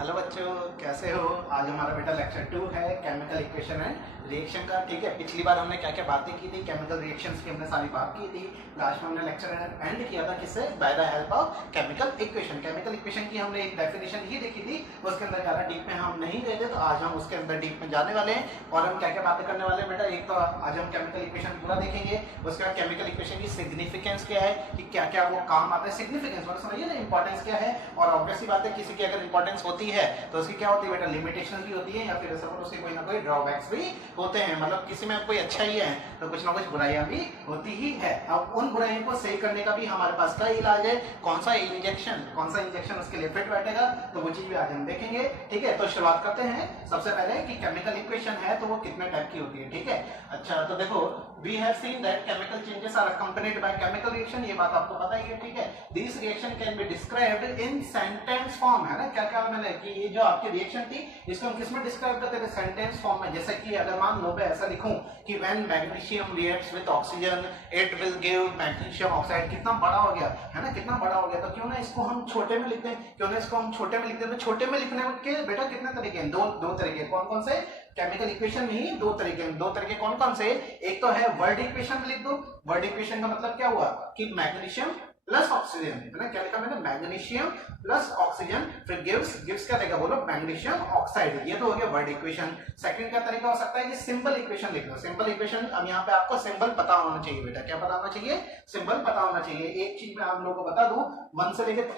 Hello बच्चों, कैसे हो। आज हमारा बेटा लेक्चर 2 है केमिकल इक्वेशन एंड रिएक्शन का। ठीक है, पिछली बार हमने क्या क्या बातें की थी, केमिकल रिएक्शंस की हमने सारी बात की थी। लास्ट में हमने लेक्चर एंड किया था किससे, by the help of chemical equation. Chemical equation की हमने एक डेफिनेशन ही देखी थी, उसके अंदर ज़्यादा डीप में हम नहीं गए थे। तो आज हम उसके अंदर डीप में जाने वाले हैं और हम क्या क्या बातें करने वाले हैं बेटा। एक तो आज हम केमिकल इक्वेशन पूरा देखेंगे, उसके बाद केमिकल इक्वेशन की सिग्निफिकेंस क्या है, कि क्या क्या वो काम आते हैं। सिग्निफिकेंस मतलब समझिए ना, इंपॉर्टेंस क्या है। और ऑब्वियसली बात है, किसी की अगर इंपॉर्टेंस होती है तो उसकी क्या होती है बेटा, लिमिटेशन भी होती है, या फिर सपोज उसके कोई ना कोई ड्रॉबैक्स भी होते हैं। मतलब किसी में कोई अच्छा ही है तो कुछ ना कुछ बुराइयां भी होती ही है। अब उन बुराइयों को सही करने का भी हमारे पास का इलाज है। कौन सा इंजेक्शन उसके लिए फिट बैठेगा, तो वो चीज भी आज हम देखेंगे। ठीक है, तो शुरुआत करते हैं सबसे पहले कि केमिकल इक्वेशन है तो वो कितने टाइप की होती है। ठीक है, अच्छा तो देखो, we have seen that chemical changes are accompanied by chemical reaction. ये बात आपको पता ही है। ठीक है, this reaction can be described in sentence form, है ना। क्या क्या मैंने कि ये जो आपकी रिएक्शन थी इसको हम किसमें डिस्क्राइब करते थे, सेंटेंस फॉर्म में। जैसे कि अगर मान लो मैं ऐसा लिखूं कि when magnesium reacts with oxygen it will give magnesium oxide. कितना बड़ा हो गया है ना, कितना बड़ा हो गया। तो क्यों ना इसको हम छोटे में लिखते हैं, क्यों ना इसको हम छोटे में लिखते हैं। तो छोटे में लिखने के बेटा कितने तरीके हैं, दो तरीके। कौन कौन से, केमिकल इक्वेशन में ही दो तरीके कौन कौन से। एक तो है वर्ड इक्वेशन लिख दो। वर्ड इक्वेशन का मतलब क्या हुआ कि मैग्नीशियम प्लस ऑक्सीजन, है ना। क्या लिखा मैंने, मैग्नीशियम प्लस ऑक्सीजन, फिर गिव्स क्या देगा बोलो, मैग्नीशियम ऑक्साइड। ये तो हो गया वर्ड इक्वेशन। सेकंड का तरीका हो सकता है कि सिंबल इक्वेशन लिख लो। सिंबल इक्वेशन, अब यहाँ पे आपको सिंबल पता होना चाहिए बेटा। क्या पता होना चाहिए, सिंबल पता होना चाहिए। एक चीज मैं आप लोगों को बता दूं, 1 से लेकर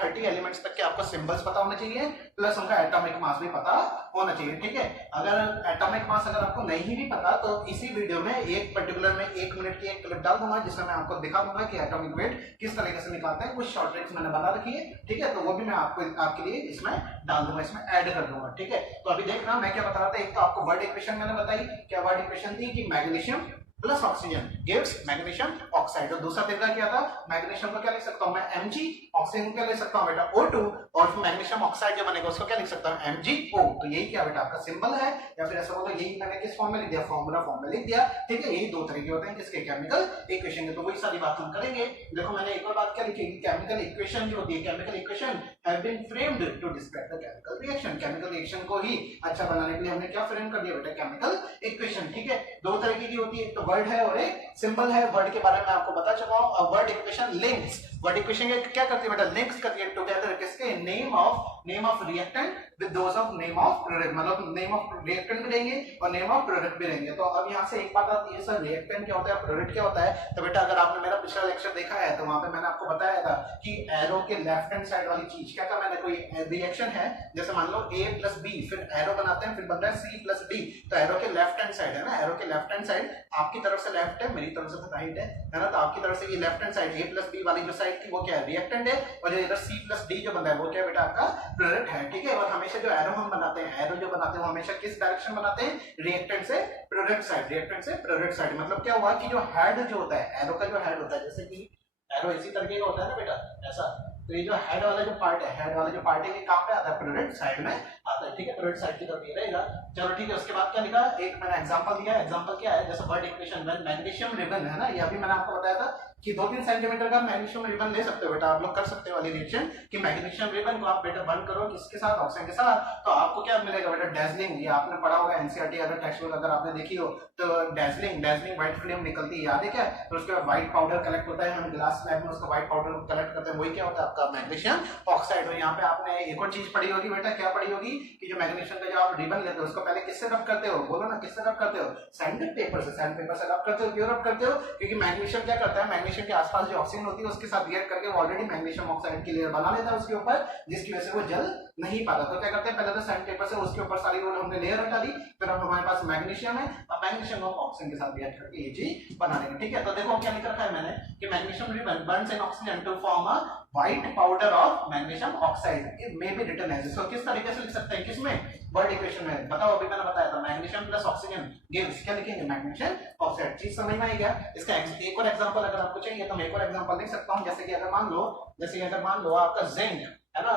30 एलिमेंट्स तक के आपको सिंबल्स पता होने चाहिए, प्लस उनका एटॉमिक मास भी पता होना चाहिए। ठीक है, अगर एटॉमिक मास अगर आपको नहीं भी पता तो इसी वीडियो में एक पर्टिकुलर में 1 मिनट की एक क्लिप डाल दूंगा, जिसमें मैं आपको दिखा दूंगा कि एटॉमिक वेट किस तरीके से निकालते हैं। कुछ शॉर्ट ट्रिक्स मैंने बता रखी है। ठीक है, तो वो भी मैं आपके लिए इसमें डाल दूंगा, इसमें ऐड कर दूंगा। ठीक है, तो अभी देखना मैं क्या बता रहा था। एक तो आपको वर्ड इक्वेशन मैंने बताई, क्या वर्ड इक्वेशन थी कि magnesium plus oxygen gives magnesium oxide. और दूसरा तरीका क्या था, मैग्नीशियम को क्या लिख सकता हूं मैं, Mg, ऑक्सीजन को क्या लिख सकता हूं बेटा, O2, और फिर मैग्नीशियम ऑक्साइड जो बनेगा उसको क्या लिख सकता हूं, MgO। तो यही क्या बेटा आपका सिंबल है, या फिर ऐसा बोलो यही मैंने किस फॉर्म में लिख दिया, फॉर्मूला फॉर्म में लिख दिया। ठीक है, यही दो तरीके होते हैं किसके, केमिकल इक्वेशन के। तो वही सारी बात हम करेंगे। देखो मैंने एक और बात क्या लिखी, केमिकल इक्वेशन जो होती है, chemical equation have been framed to describe the chemical reaction. Chemical reaction को ही अच्छा बनाने के लिए हमने क्या फ्रेम कर दिया बेटा, केमिकल इक्वेशन। ठीक है, दो तरीके की होती है, एक तो वर्ड है और एक सिंबल है। वर्ड के बारे में आपको बता चुका हूं। Word equation links, word equation क्या करती है बेटा, लिंक्स करती है टुगेदर किसके, name of reactant with those of name of product. मतलब नेम ऑफ रिएक्टेंट भी रहेंगे और नेम ऑफ प्रोडक्ट भी रहेंगे। तो अब यहां से एक बात आती है, सर रिएक्टेंट क्या होता है, प्रोडक्ट क्या होता है। तो बेटा अगर आपने मेरा पिछला लेक्चर देखा है तो वहां पे मैंने आपको बताया था कि एरो के लेफ्ट हैंड साइड वाली चीज क्या, मैंने कोई रिएक्शन है, जैसे मान लो A प्लस बी, फिर एरो बनाते हैं, फिर बन रहा है C प्लस डी। तो एरो के लेफ्ट हैंड साइड है ना, एरो के लेफ्ट हैंड साइड आपकी तरफ से लेफ्ट है, मेरी तरफ से राइट है ना। तो आपकी तरफ से ये left hand side A plus B वाली जो साइड थी वो क्या है, रिएक्टेंट है, और जो इधर C प्लस डी जो बन रहा है वो क्या बेटा आपका प्रोडक्ट है। ठीक है, और हमेशा जो एरो हम बनाते हैं, एरो जो बनाते हैं वो हमेशा किस डायरेक्शन बनाते हैं, रिएक्टेंट से प्रोडक्ट साइड, रिएक्टेंट से प्रोडक्ट साइड। मतलब क्या हुआ कि जो हेड जो होता है, एरो का जो हेड होता है, जैसे कि एरो इसी तरीके का होता है ना बेटा, ऐसा। तो ये जो हेड वाला जो पार्ट है, हेड वाला जो पार्ट है, ये कहां पे आता है, प्रोडक्ट साइड में आता है। ठीक है, प्रोडक्ट साइड की तरफ ये रहेगा। चलो ठीक है, उसके बाद क्या लिखा, एक मैंने एग्जांपल दिया। एग्जांपल क्या है, जैसे वर्ड इक्वेशन में मैग्नीशियम रिबन है ना, ये अभी मैंने आपको बताया था कि 2-3 सेंटीमीटर का मैग्नीशियम रिबन ले सकते हो बेटा। आप लोग कर सकते हो वाली रिएक्शन कि मैग्नीशियम रिबन को आप बेटा बर्न करो किसके साथ, ऑक्सीजन के साथ। तो आपको क्या मिलेगा बेटा, डैजलिंग। ये आपने पढ़ा होगा एनसीईआरटी अगर टेक्स्ट बुक अगर आपने देखी हो तो, डैजलिंग व्हाइट फ्लेम निकलती है, याद है क्या। तो उसके बाद व्हाइट पाउडर कलेक्ट होता है, हम ग्लास स्लैब में उसका व्हाइट पाउडर को कलेक्ट करते हैं, वही क्या होता है आपका मैग्नीशियम ऑक्साइड। और यहाँ पे आपने एक और चीज पढ़ी होगी बेटा, क्या पढ़ी होगी कि जो मैग्नीशियम का जो आप रिबन लेते हो उसको पहले किससे रब करते हो, बोलो ना किससे रब करते हो, सैंड पेपर से। सैंड पेपर से रब करते हो, क्यों रब करते हो, क्योंकि मैग्नीशियम क्या करता है, मैग्नीशियम के आसपास जो ऑक्सीजन होती है उसके साथ रिएक्ट करके ऑलरेडी मैग्नीशियम ऑक्साइड की लेयर बना लेता है उसके ऊपर, जिसकी वजह से वो जल नहीं पाता। तो क्या करते हैं, पहले तो सैंड पेपर से उसके ऊपर सारी वो हमने लेयर हटा दी, फिर अब हमारे पास मैग्नीशियम है, अब मैग्नीशियम को ऑक्सीजन के साथ रिएक्ट करके ये चीज बना लेंगे। ठीक है, तो देखो क्या लिख रखा है मैंने कि magnesium ribbon burns in oxygen to form a white powder of magnesium oxide. It may be written as, इसको किस तरीके से लिख सकते हैं, किसमें, वर्ड इक्वेशन में। बताओ, अभी मैंने बताया था मैग्नीशियम प्लस ऑक्सीजन गिव्स, क्या लिखेंगे, मैग्नीशियम ऑक्साइड। चीज समझ में आई क्या। इसका एक और एग्जांपल अगर आपको चाहिए तो मैं एक और एग्जांपल लिख सकता हूं। जैसे कि अगर मान लो आपका जिंक है ना,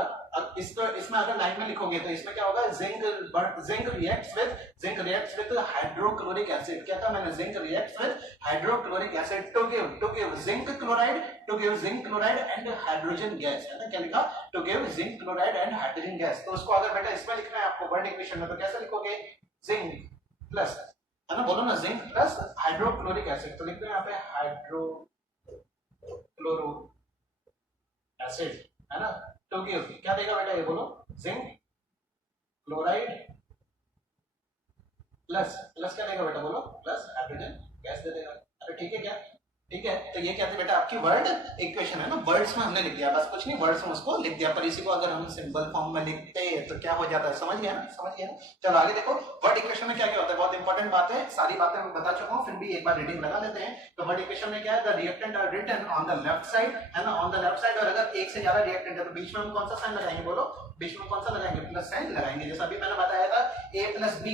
इसमें अगर लाइन में लिखोगे तो इसमें क्या होगा, zinc reacts with hydrochloric acid. क्या था मैंने, zinc reacts with hydrochloric acid to give zinc chloride and hydrogen gas, है ना, क्या लिखा, to give zinc chloride and hydrogen gas. तो उसको अगर बेटा इसमें लिखना है आपको वर्ड इक्वेशन में, तो कैसे लिखोगे, जिंक प्लस, है ना, बोलो ना, जिंक प्लस हाइड्रोक्लोरिक एसिड। तो लिखते हैं यहाँ पे हाइड्रोक्लोरो एसिड, है ना, तो क्या देगा बेटा, ये बोलो, जिंक क्लोराइड प्लस क्या देगा बेटा, बोलो, प्लस हाइड्रोजन गैस दे देगा। अरे ठीक है क्या, ठीक है। तो ये क्या थी बेटा, आपकी वर्ड इक्वेशन है ना, वर्ड्स में हमने लिख दिया, बस कुछ नहीं, वर्ड्स में उसको लिख दिया। पर इसी को अगर हम सिंपल फॉर्म में लिखते हैं तो क्या हो जाता है, समझ गया ना, समझ गया ना। चलो आगे देखो, वर्ड इक्वेशन में क्या क्या होता है, बहुत इंपॉर्टेंट बात है, सारी बातें मैं बता चुका हूँ, फिर भी एक बार रीडिंग लगा लेते हैं। तो वर्ड इक्वेशन में क्या है, the reactant are written on the left side, है ना, ऑन द लेफ्ट साइड। और अगर एक से ज्यादा रिएक्टेंट है तो बीच में हम कौन सा साइन लगाएंगे, बोलो, बीच में कौन सा लगाएंगे, प्लस साइन लगाएंगे। जैसा अभी मैंने बताया था a प्लस बी,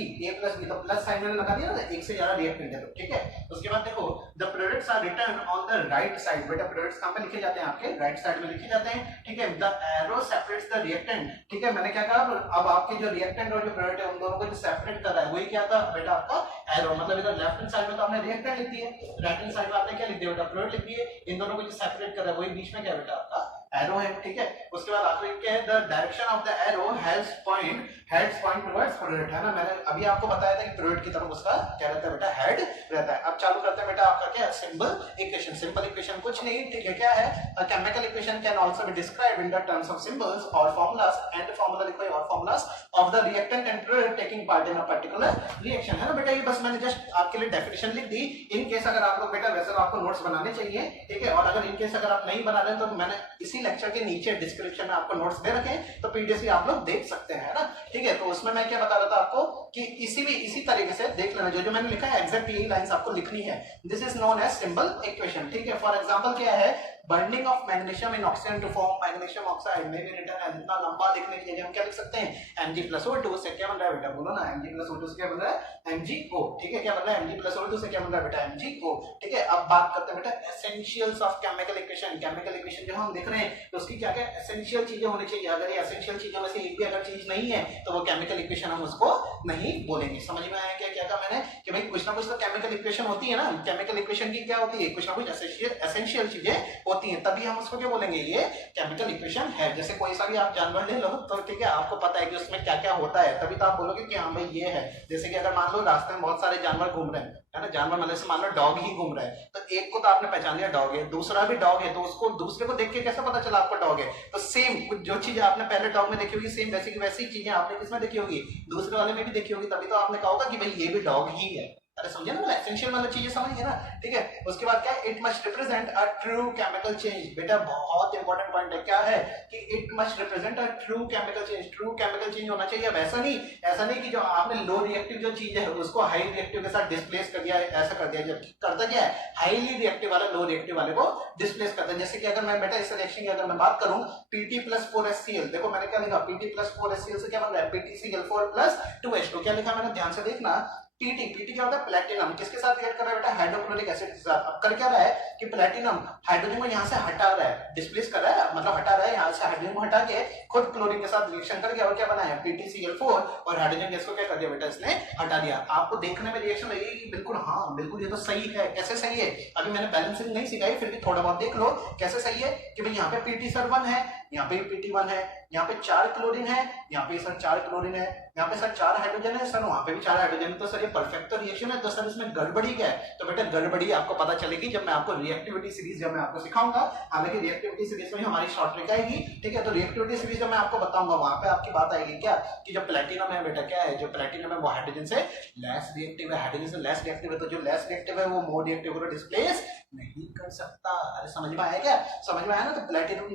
तो प्लस साइन मैंने लगा दिया ना, एक से ज्यादा रिएक्टेंट है तो, ठीक है। उसके बाद देखो, the products are written on the right side. बेटा प्रोडक्ट्स कहां पे लिखे जाते हैं, आपके राइट साइड में लिखे जाते हैं, ठीक है। The arrow separates the reactant, ठीक है। मैंने क्या कहा, अब आपके जो रिएक्टेंट और जो प्रोडक्ट है उन दोनों को जो सेपरेट कर रहा है वही क्या था बेटा, आपका एरो। मतलब इधर लेफ्ट हैंड साइड में तो आपने रिएक्टेंट लिख दिए, राइट हैंड साइड में आपने क्या लिख दिया बेटा, प्रोडक्ट लिख दिए। इन दोनों को जो सेपरेट कर रहा है वही बीच में क्या बेटा, आपका एरो है, ठीक है। उसके बाद आखिरी क्या है, the direction of the arrow heads point towards product, है ना। मैंने अभी आपको बताया था कि प्रोडक्ट की तरफ उसका क्या रहता है बेटा, हेड रहता है। अब चालू करते हैं बेटा आपका क्या, सिंपल इक्वेशन। सिंपल इक्वेशन कुछ नहीं, ठीक है, क्या है, a chemical equation can also be described in the terms of symbols और फार्मूलाज, एंड फार्मूला लिखो और formulas of the reactant and product taking part in a particular reaction, है ना बेटा। ये बस मैंने जस्ट आपके लिए डेफिनेशन लिख दी। इन केस अगर आप लोग बेटा, वैसे तो आपको नोट्स बनाने चाहिए, ठीक है, और अगर इन केस अगर आप नहीं बना रहे तो मैंने इसी लेक्चर के नीचे डिस्क्रिप्शन में आपको नोट्स दे रखे, तो पीडीएफ आप लोग देख सकते हैं, है ना, ठीक है। तो उसमें मैं क्या बता रहा था आपको कि इसी तरीके से देख लेना, जो मैंने लिखा है एग्जैक्ट यही लाइंस आपको लिखनी है। This is known as symbol equation, ठीक है। फॉर एग्जांपल क्या है, burning of magnesium in oxygen to form magnesium oxide में भी रिटर्न एज, इतना लंबा लिखने की जगह हम क्या लिख सकते हैं, Mg+O2 से क्या बन रहा है बेटा, बोलो ना, Mg+O2 से क्या बन रहा है, MgO, ठीक है। क्या बन रहा है, Mg+O2 से क्या बन रहा है बेटा, MgO, ठीक है। अब बात करते हैं बेटा essentials of chemical equation. Chemical equation जो हम देख रहे हैं तो उसकी क्या क्या एसेंशियल चीजें होनी चाहिए। अगर ये एसेंशियल चीजों में से एक भी अगर चीज नहीं है तो वो केमिकल इक्वेशन हम उसको नहीं बोलेंगे। समझ में आया क्या कहा मैंने, कि भाई कुछ ना कुछ तो केमिकल इक्वेशन होती है ना। केमिकल इक्वेशन की क्या होती है, कुछ ना कुछ एसेंशियल चीजें होती हैं, तभी हम उसको क्या बोलेंगे, ये केमिकल इक्वेशन है। जैसे कोई सा भी आप जानवर ले लो तो ठीक है, आपको पता है कि उसमें क्या क्या होता है, तभी तो आप बोलोगे कि हाँ भाई ये है। जैसे कि अगर मान लो रास्ते में बहुत सारे जानवर घूम रहे हैं, है ना, जानवर मतलब से मान लो डॉग ही घूम रहा है, तो एक को तो आपने पहचान लिया डॉग है, दूसरा भी डॉग है, तो उसको दूसरे को देख के कैसे पता चला आपको डॉग है। तो सेम कुछ जो चीजें आपने पहले डॉग में देखी होगी, सेम वैसी की वैसी चीजें आपने किसमें देखी होगी, दूसरे वाले में भी देखी होगी, तभी तो आपने कहा होगा कि भाई ये भी डॉग ही है। अरे समझे ना, एसेंशियल वाला चीजें समझ गए ना, ठीक है। उसके बाद क्या है, it must represent a true chemical change. बेटा बहुत इंपॉर्टेंट पॉइंट है, क्या है कि it must represent a true chemical change. True chemical change होना चाहिए। अब ऐसा नहीं कि जो आपने लो रिएक्टिव जो चीज है उसको हाई रिएक्टिव के साथ डिस्प्लेस कर दिया, ऐसा कर दिया। जब करता क्या है, हाईली रिएक्टिव वाला लो रिएक्टिव वाले को डिस्प्लेस करता है। जैसे कि अगर मैं बेटा इस रिएक्शन की अगर मैं बात करूं, Pt+4HCl, देखो मैंने क्या लिखा, Pt+4HCl से क्या बन रहा है, PtCl4+2H2। क्या लिखा मैंने, ध्यान से देखना, पीटी क्या होता है, प्लैटिनम। किसके साथ रिएक्ट कर रहा है बेटा, हाइड्रोक्लोरिक एसिड के साथ। अब कर क्या रहा है कि प्लैटिनम हाइड्रोजन को यहां से हटा रहा है, डिस्प्लेस कर रहा है, मतलब हटा रहा है, यहां से हाइड्रोजन को हटा के खुद क्लोरीन के साथ रिएक्शन करके और क्या बना है, PtCl4, और हाइड्रोजन गैस को क्या कर दिया बेटा, इसने हटा दिया। आपको देखने में रिएक्शन लगेगी कि बिल्कुल हाँ बिल्कुल ये तो सही है। कैसे सही है, अभी मैंने बैलेंसिंग नहीं सिखाई, फिर भी थोड़ा बहुत देख लो कैसे सही है कि भाई यहाँ पे Pt1 है, यहाँ पे Pt1 है, यहाँ पे 4 क्लोरीन है, यहाँ पे सर 4 क्लोरीन है, यहाँ पे सर 4 हाइड्रोजन है, सर वहां पे भी 4 हाइड्रोजन। तो सर ये परफेक्ट तो रिएक्शन है, तो सर इसमें गड़बड़ी क्या है, तो बेटा गड़बड़ी आपको पता चलेगी जब मैं आपको रिएक्टिविटी सीरीज जब मैं आपको सिखाऊंगा। हालांकि रिएक्टिविटी सीरीज में हमारी शॉर्ट ट्रिक आएगी, ठीक है। तो रिएक्टिविटी सीरीज जब मैं आपको बताऊंगा वहां पे आपकी बात आएगी क्या, कि जो प्लैटिनम है बेटा, क्या है, जो प्लैटिनम है वो हाइड्रोजन से लेस रिएक्टिव है, हाइड्रोजन से लेस रिएक्टिव है, तो जो लेस रिएक्टिव है वो मोर रिएक्टिव को डिस्प्लेस नहीं कर सकता। अरे समझ में आया क्या, समझ में आया ना। तो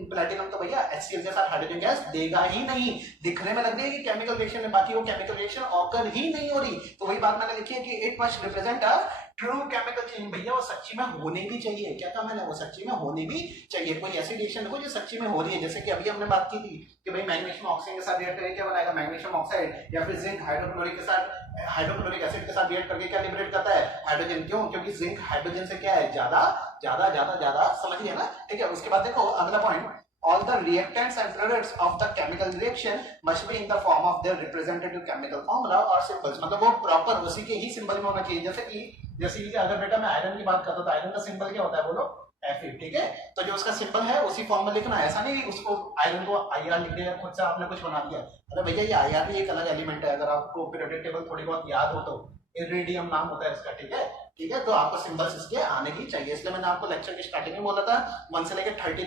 प्लैटिनम तो भैया HCl के साथ हाइड्रोजन गैस देगा ही नहीं। दिखने में लग रही है कि केमिकल रिएक्शन है, बाकी वो केमिकल रिएक्शन ऑकर ही नहीं हो रही। तो वही बात मैंने लिखी है कि it must represent a true chemical change. भैया वो सच्ची में होने भी चाहिए। क्या कहा मैंने, वो सच्ची में होने भी चाहिए। कोई ऐसी रिएक्शन देखो जो सच्ची में हो रही है, जैसे कि अभी हमने बात की थी कि भाई मैग्नीशियम ऑक्सीजन के साथ रिएक्ट करके क्या बनाएगा, मैग्नीशियम ऑक्साइड, या फिर जिंक हाइड्रोक्लोरिक के साथ हाइड्रोक्लोरिक एसिड के साथ रिएक्ट करके क्या लिबरेट करता है, हाइड्रोजन। क्यों, क्योंकि जिंक हाइड्रोजन से क्या है, ज्यादा। समझिए ना, ठीक है। उसके बाद देखो अगला point, all the reactants and products of the chemical reaction must be in the form of their representative chemical formula or symbols, मतलब वो प्रॉपर उसी के ही सिंबल में होना चाहिए। जैसे कि अगर बेटा मैं आयरन की बात करता तो आयरन का सिंबल क्या होता है बोलो, Fe, ठीक है। तो जो उसका सिंबल है उसी फॉर्म में लिखना, ऐसा नहीं उसको आयरन को IR लिख दिया खुद से आपने कुछ बना दिया। अरे भैया ये IR भी एक अलग एलिमेंट है, अगर आपको पीरियोडिक टेबल थोड़ी बहुत याद हो तो इरिडियम नाम होता है इसका, ठीक है। ठीक है, तो आपको सिंबल्स इसके आने ही चाहिए, इसलिए मैंने आपको लेक्चर की स्टार्टिंग में बोला था 1 से लेकर 30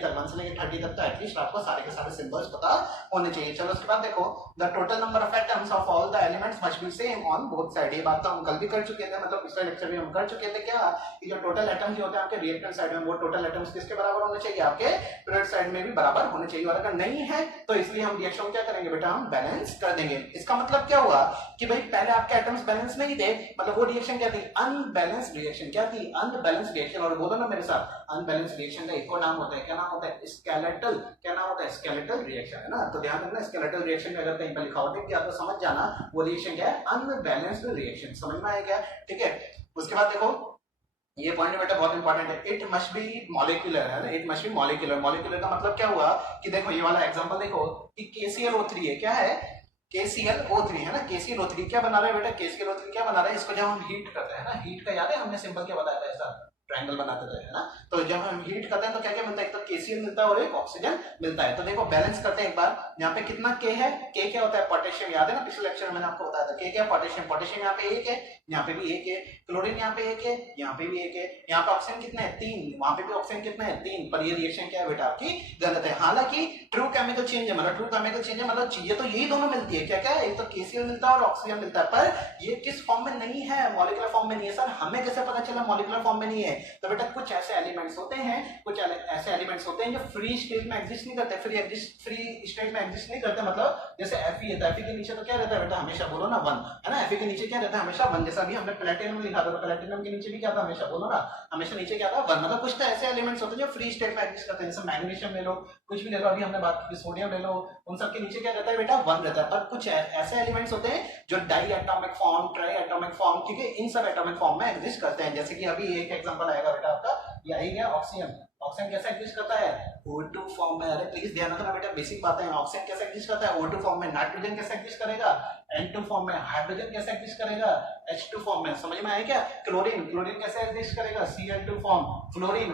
तक तो एटलीस्ट आपको सारे के सारे सिंबल्स पता होने चाहिए। चलो उसके बाद देखो the total number of atoms of all the elements must be same on both side. ये बात तो हम कल भी कर चुके थे, मतलब पिछले लेक्चर में हम कर चुके थे क्या कि जो टोटल एटम्स होते हैं आपके रिएक्टेंट साइड में वो टोटल एटम्स किसके बराबर होने चाहिए, आपके पीरियड साइड में भी बराबर होने चाहिए। और अगर नहीं है तो इसलिए हम रिएक्शन क्या करेंगे बेटा, हम बैलेंस कर देंगे। इसका मतलब क्या हुआ कि भाई पहले आपके एटम्स बैलेंस नहीं थे, मतलब वो रिएक्शन क्या थी, अनबैलेंस्ड रिएक्शन। क्या थी, अनबैलेंस्ड रिएक्शन। और बोलो ना मेरे साथ, अनबैलेंस्ड रिएक्शन का एक और नाम होता है, क्या नाम होता है, स्केलेटल। क्या नाम होता है, स्केलेटल रिएक्शन, है ना। तो ध्यान रखना स्केलेटल रिएक्शन में अगर कहीं पर लिखा हो देख गया तो समझ जाना वो रिएक्शन क्या है, अनबैलेंस्ड रिएक्शन। समझ में आया क्या, ठीक है। उसके बाद देखो ये पॉइंट बेटा बहुत इंपॉर्टेंट है, इट मस्ट बी मॉलिक्यूलर, है ना, it must be molecular. Molecular का मतलब क्या हुआ कि देखो ये वाला एग्जांपल देखो कि KClO3 है, क्या है, KClO3 है ना। KClO3 क्या बना रहा है बेटा, KClO3 क्या बना रहा है, इसको जब हम हीट करते हैं ना, हीट का याद है हमने सिंबल क्या बताया था, ऐसा ट्रायंगल बनाते थे, है ना। तो जब हम हीट करते हैं तो क्या क्या मिलता है, एक तो KCl मिलता है और एक ऑक्सीजन मिलता है। तो देखो बैलेंस करते हैं एक बार, यहाँ पे कितना K है, K क्या होता है, पोटेशियम। याद है ना पिछले लेक्चर में मैंने आपको बताया था K क्या, पोटेशियम। पोटेशियम यहाँ पे 1 है, यहाँ पे भी 1 है, क्लोरीन यहाँ पे 1 है, यहाँ पे भी 1 है, यहाँ पे ऑक्सीजन कितना है, 3, वहां पे भी ऑक्सीजन कितना है, 3। पर ये रिएक्शन क्या है बेटा आपकी गलत है। हालांकि ट्रू केमिकल चेंज है, मतलब ट्रू केमिकल चेंज है मतलब चीजें तो यही दोनों मिलती है, क्या क्या, एक तो KCl मिलता है और ऑक्सीजन मिलता है, पर ये किस फॉर्म में नहीं है, मॉलिक्यूलर फॉर्म में नहीं है। सर हमें कैसे पता चला मॉलिक्यूलर फॉर्म में नहीं है, तो बेटा कुछ ऐसे एलिमेंट्स होते हैं, कुछ ऐसे एलिमेंट्स होते हैं जो फ्री स्टेट में एग्जिस्ट नहीं करते, फ्री स्टेट में एग्जिस्ट नहीं करते। मतलब जैसे Fe है, तो Fe के नीचे तो क्या रहता है बेटा, हमेशा बोलो ना 1, है ना। Fe के नीचे क्या रहता है, हमेशा 1। जैसा अभी हमने प्लेटिनम में लिखा था, तो प्लेटिनम के नीचे भी क्या था, हमेशा बोलो ना, हमेशा नीचे क्या था, 1। मतलब कुछ तो ऐसे एलिमेंट्स होते हैं जो फ्री स्टेट में एग्जिस्ट करते हैं, जैसे मैग्नीशियम ले लो, कुछ भी ले लो, अभी हमने बात की सोडियम ले लो, उन सब के नीचे क्या रहता है बेटा, 1 रहता है। पर कुछ ऐसे एलिमेंट्स होते हैं जो diatomic form, triatomic form, ठीक है, इन सब एटॉमिक फॉर्म में एग्जिस्ट करते हैं। जैसे कि अभी एक एग्जांपल आएगा बेटा आपका, ये आई गया ऑक्सीजन। ऑक्सीजन कैसे एग्जिस्ट करता है, O2 फॉर्म में। अरे प्लीज ध्यान रखना बेटा, बेसिक बातें हैं। ऑक्सीजन कैसे एग्जिस्ट करता है, O2 फॉर्म में। नाइट्रोजन कैसे एग्जिस्ट करेगा, N2 फॉर्म में। हाइड्रोजन कैसे एग्जिस्ट करेगा, H2 फॉर्म में। समझ में आया क्या। क्लोरीन कैसे एग्जिस्ट करेगा, Cl2 फॉर्म।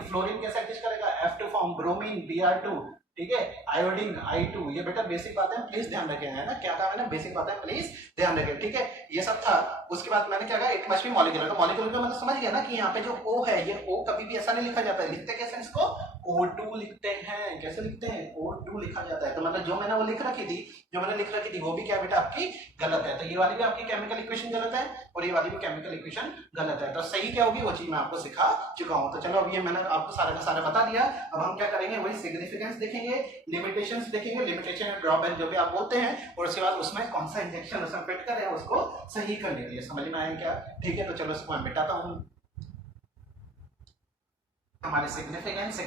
फ्लोरीन कैसे एग्जिस्ट करेगा, F2 फॉर्म। ब्रोमीन Br2, ठीक है। Iodine I2। ये बेटा बेसिक बातें हैं, प्लीज ध्यान रखें, है ना। क्या कहा मैंने, बेसिक बातें प्लीज ध्यान रखें, ठीक है। ये सब था। उसके बाद मैंने क्या कहा, इट मस्ट बी मॉलिक्यूलर। तो मॉलिक्यूलर का मतलब समझ गया ना कि यहाँ पे जो O है, ये O कभी भी ऐसा नहीं लिखा जाता है। लिखते कैसे इसको, O2 लिखते हैं। कैसे लिखते हैं, O2 लिखा जाता है। तो मतलब जो मैंने वो लिख रखी थी, वो भी क्या बेटा आपकी गलत है। तो ये वाली भी आपकी केमिकल इक्वेशन गलत है और ये वाली भी केमिकल इक्वेशन गलत है। तो सही क्या होगी वो चीज मैं आपको सिखा चुका हूँ। तो चलो अब ये मैंने आपको सारा का सारा बता दिया। अब हम क्या करेंगे, वही सिग्निफिकेंस देखेंगे, लिमिटेशंस देखेंगे, लिमिटेशन एंड ड्रॉबैक जो भी आप बोलते हैं, और उसके बाद उसमें कौन सा इंजेक्शन उसमें फिट करें उसको सही करने के लिए। समझ में आया क्या, ठीक है। तो चलो इसको मैं मिटाता हूँ। हमारे सिग्निफिकेंस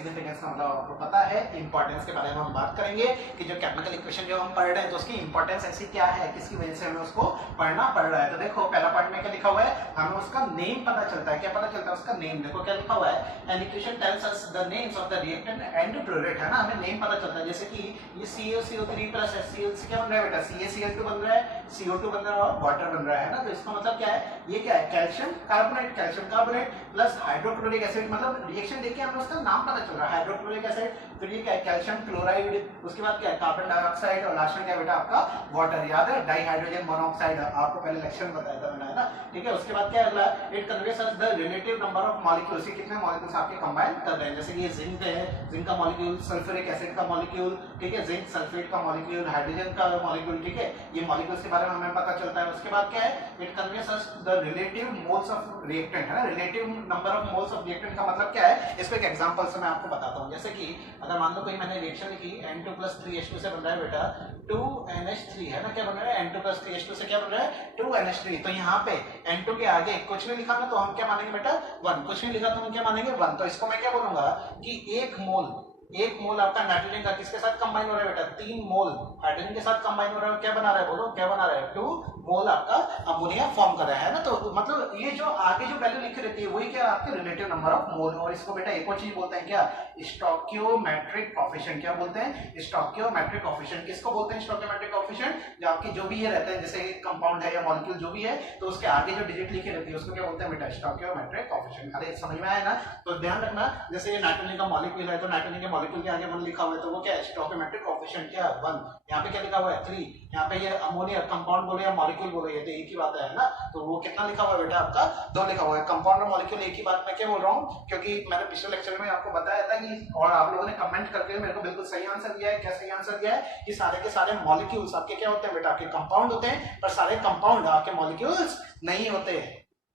का मतलब आपको पता है। इंपॉर्टेंस के बारे में हम बात करेंगे कि जो केमिकल इक्वेशन जो हम पढ़ रहे हैं तो उसकी इंपॉर्टेंस ऐसी क्या है, किसकी वजह से हमें उसको पढ़ना पड़ रहा है। तो देखो पहला पार्ट में क्या लिखा हुआ है, हमें उसका नेम पता चलता है। क्या पता चलता है, उसका नेम। देखो क्या लिखा हुआ है, an equation tells us the names of the reactant and product, है ना। हमें नेम पता चलता है। जैसे कि ये CaCO3 प्लस HCl से क्या बन रहा है बेटा, CaCl2 बन रहा है, CO2 बन रहा है और वाटर बन रहा है ना। तो इसका मतलब क्या है, ये क्या है, calcium carbonate plus hydrochloric acid. मतलब रिएक्शन देखिए हमें उसका नाम पता चल रहा है, हाइड्रोक्लोरिक एसिड। फिर ये क्या है, कैल्शियम क्लोराइड। उसके बाद क्या है, कार्बन डाइऑक्साइड। और लास्ट में क्या बेटा आपका वाटर। याद है, डाइहाइड्रोजन मोनोऑक्साइड, आपको पहले लेक्चर में बताया था मैंने, है ना। ठीक है। उसके बाद क्या अगला, it conveys us the relative number of molecules, कितने मॉलिक्यूल्स आपके कंबाइन कर रहे हैं। जैसे कि ये जिंक है, जिंक का मॉलिक्यूल, सल्फ्यूरिक एसिड का मॉलिक्यूल, ठीक है, जिंक सल्फेट का मॉलिक्यूल, हाइड्रोजन का मॉलिक्यूल, ठीक है। ये मॉलिक्यूल्स के बारे में हमें पता चलता है। उसके बाद क्या है, it conveys us the relative moles of reactant, है ना। Relative number of moles of reactant का मतलब क्या है, इसको एक एग्जांपल से मैं आपको बताता हूं। जैसे कि अगर मान लो कोई मैंने रिएक्शन लिखी, N2 + 3H2 से बन रहा है बेटा 2NH3, है ना। क्या बन रहा है, N2 + 3H2 से क्या बन रहा है, 2NH3। तो यहाँ पे N2 के आगे कुछ भी लिखा ना तो हम क्या मानेंगे बेटा 1, कुछ भी लिखा तो हम क्या मानेंगे 1। तो इसको मैं क्या बोलूंगा कि एक मोल आपका नाइट्रोजन का किसके साथ कंबाइन हो रहा है बेटा, 3 मोल हाइड्रोजन के साथ कंबाइन हो रहा है। क्या बना रहा है, बोलो क्या बना रहा है, 2 मोल आपका अमोनिया फॉर्म कर रहा है ना। तो मतलब ये जो आगे जो वैल्यू लिखी रहती है वही क्या आपके रिलेटिव नंबर ऑफ मोल। और इसको बेटा एक और चीज बोलते हैं क्या, स्टोइकियोमेट्रिक कोएफिशिएंट। क्या बोलते हैं, स्टोइकियोमेट्रिक कोएफिशिएंट। किसको बोलते हैं स्टोइकियोमेट्रिक कोएफिशिएंट, जो आपकी जो भी ये रहता है जैसे कंपाउंड है या मॉलिक्यूल जो भी है तो उसके आगे जो डिजिट लिखी रहती है उसको क्या बोलते हैं बेटा, स्टोइकियोमेट्रिक कोएफिशिएंट। अरे समझ में आया ना। तो ध्यान रखना जैसे ये नाइट्रोजन का मॉलिक्यूल है तो नाइट्रोजन के मॉलिक्यूल के आगे 1 लिखा हुआ है तो वो क्या है, स्टोइकियोमेट्रिक कोएफिशिएंट क्या 1। यहाँ पे क्या लिखा हुआ है 3। यहाँ पे ये अमोनिया कंपाउंड बोलो या मॉलिक्यूल बोलो ये तो एक ही बात है ना। तो वो कितना लिखा हुआ है बेटा आपका 2 लिखा हुआ है। कंपाउंड और मॉलिक्यूल एक ही बात मैं क्या बोल रहा हूँ, क्योंकि मैंने पिछले लेक्चर में आपको बताया था कि और आप लोगों ने कमेंट करके मेरे को बिल्कुल सही आंसर दिया है। क्या सही आंसर दिया है कि सारे के सारे मॉलिक्यूल्स आपके क्या होते हैं बेटा, आपके कंपाउंड होते हैं, पर सारे कंपाउंड आपके मॉलिक्यूल्स नहीं होते।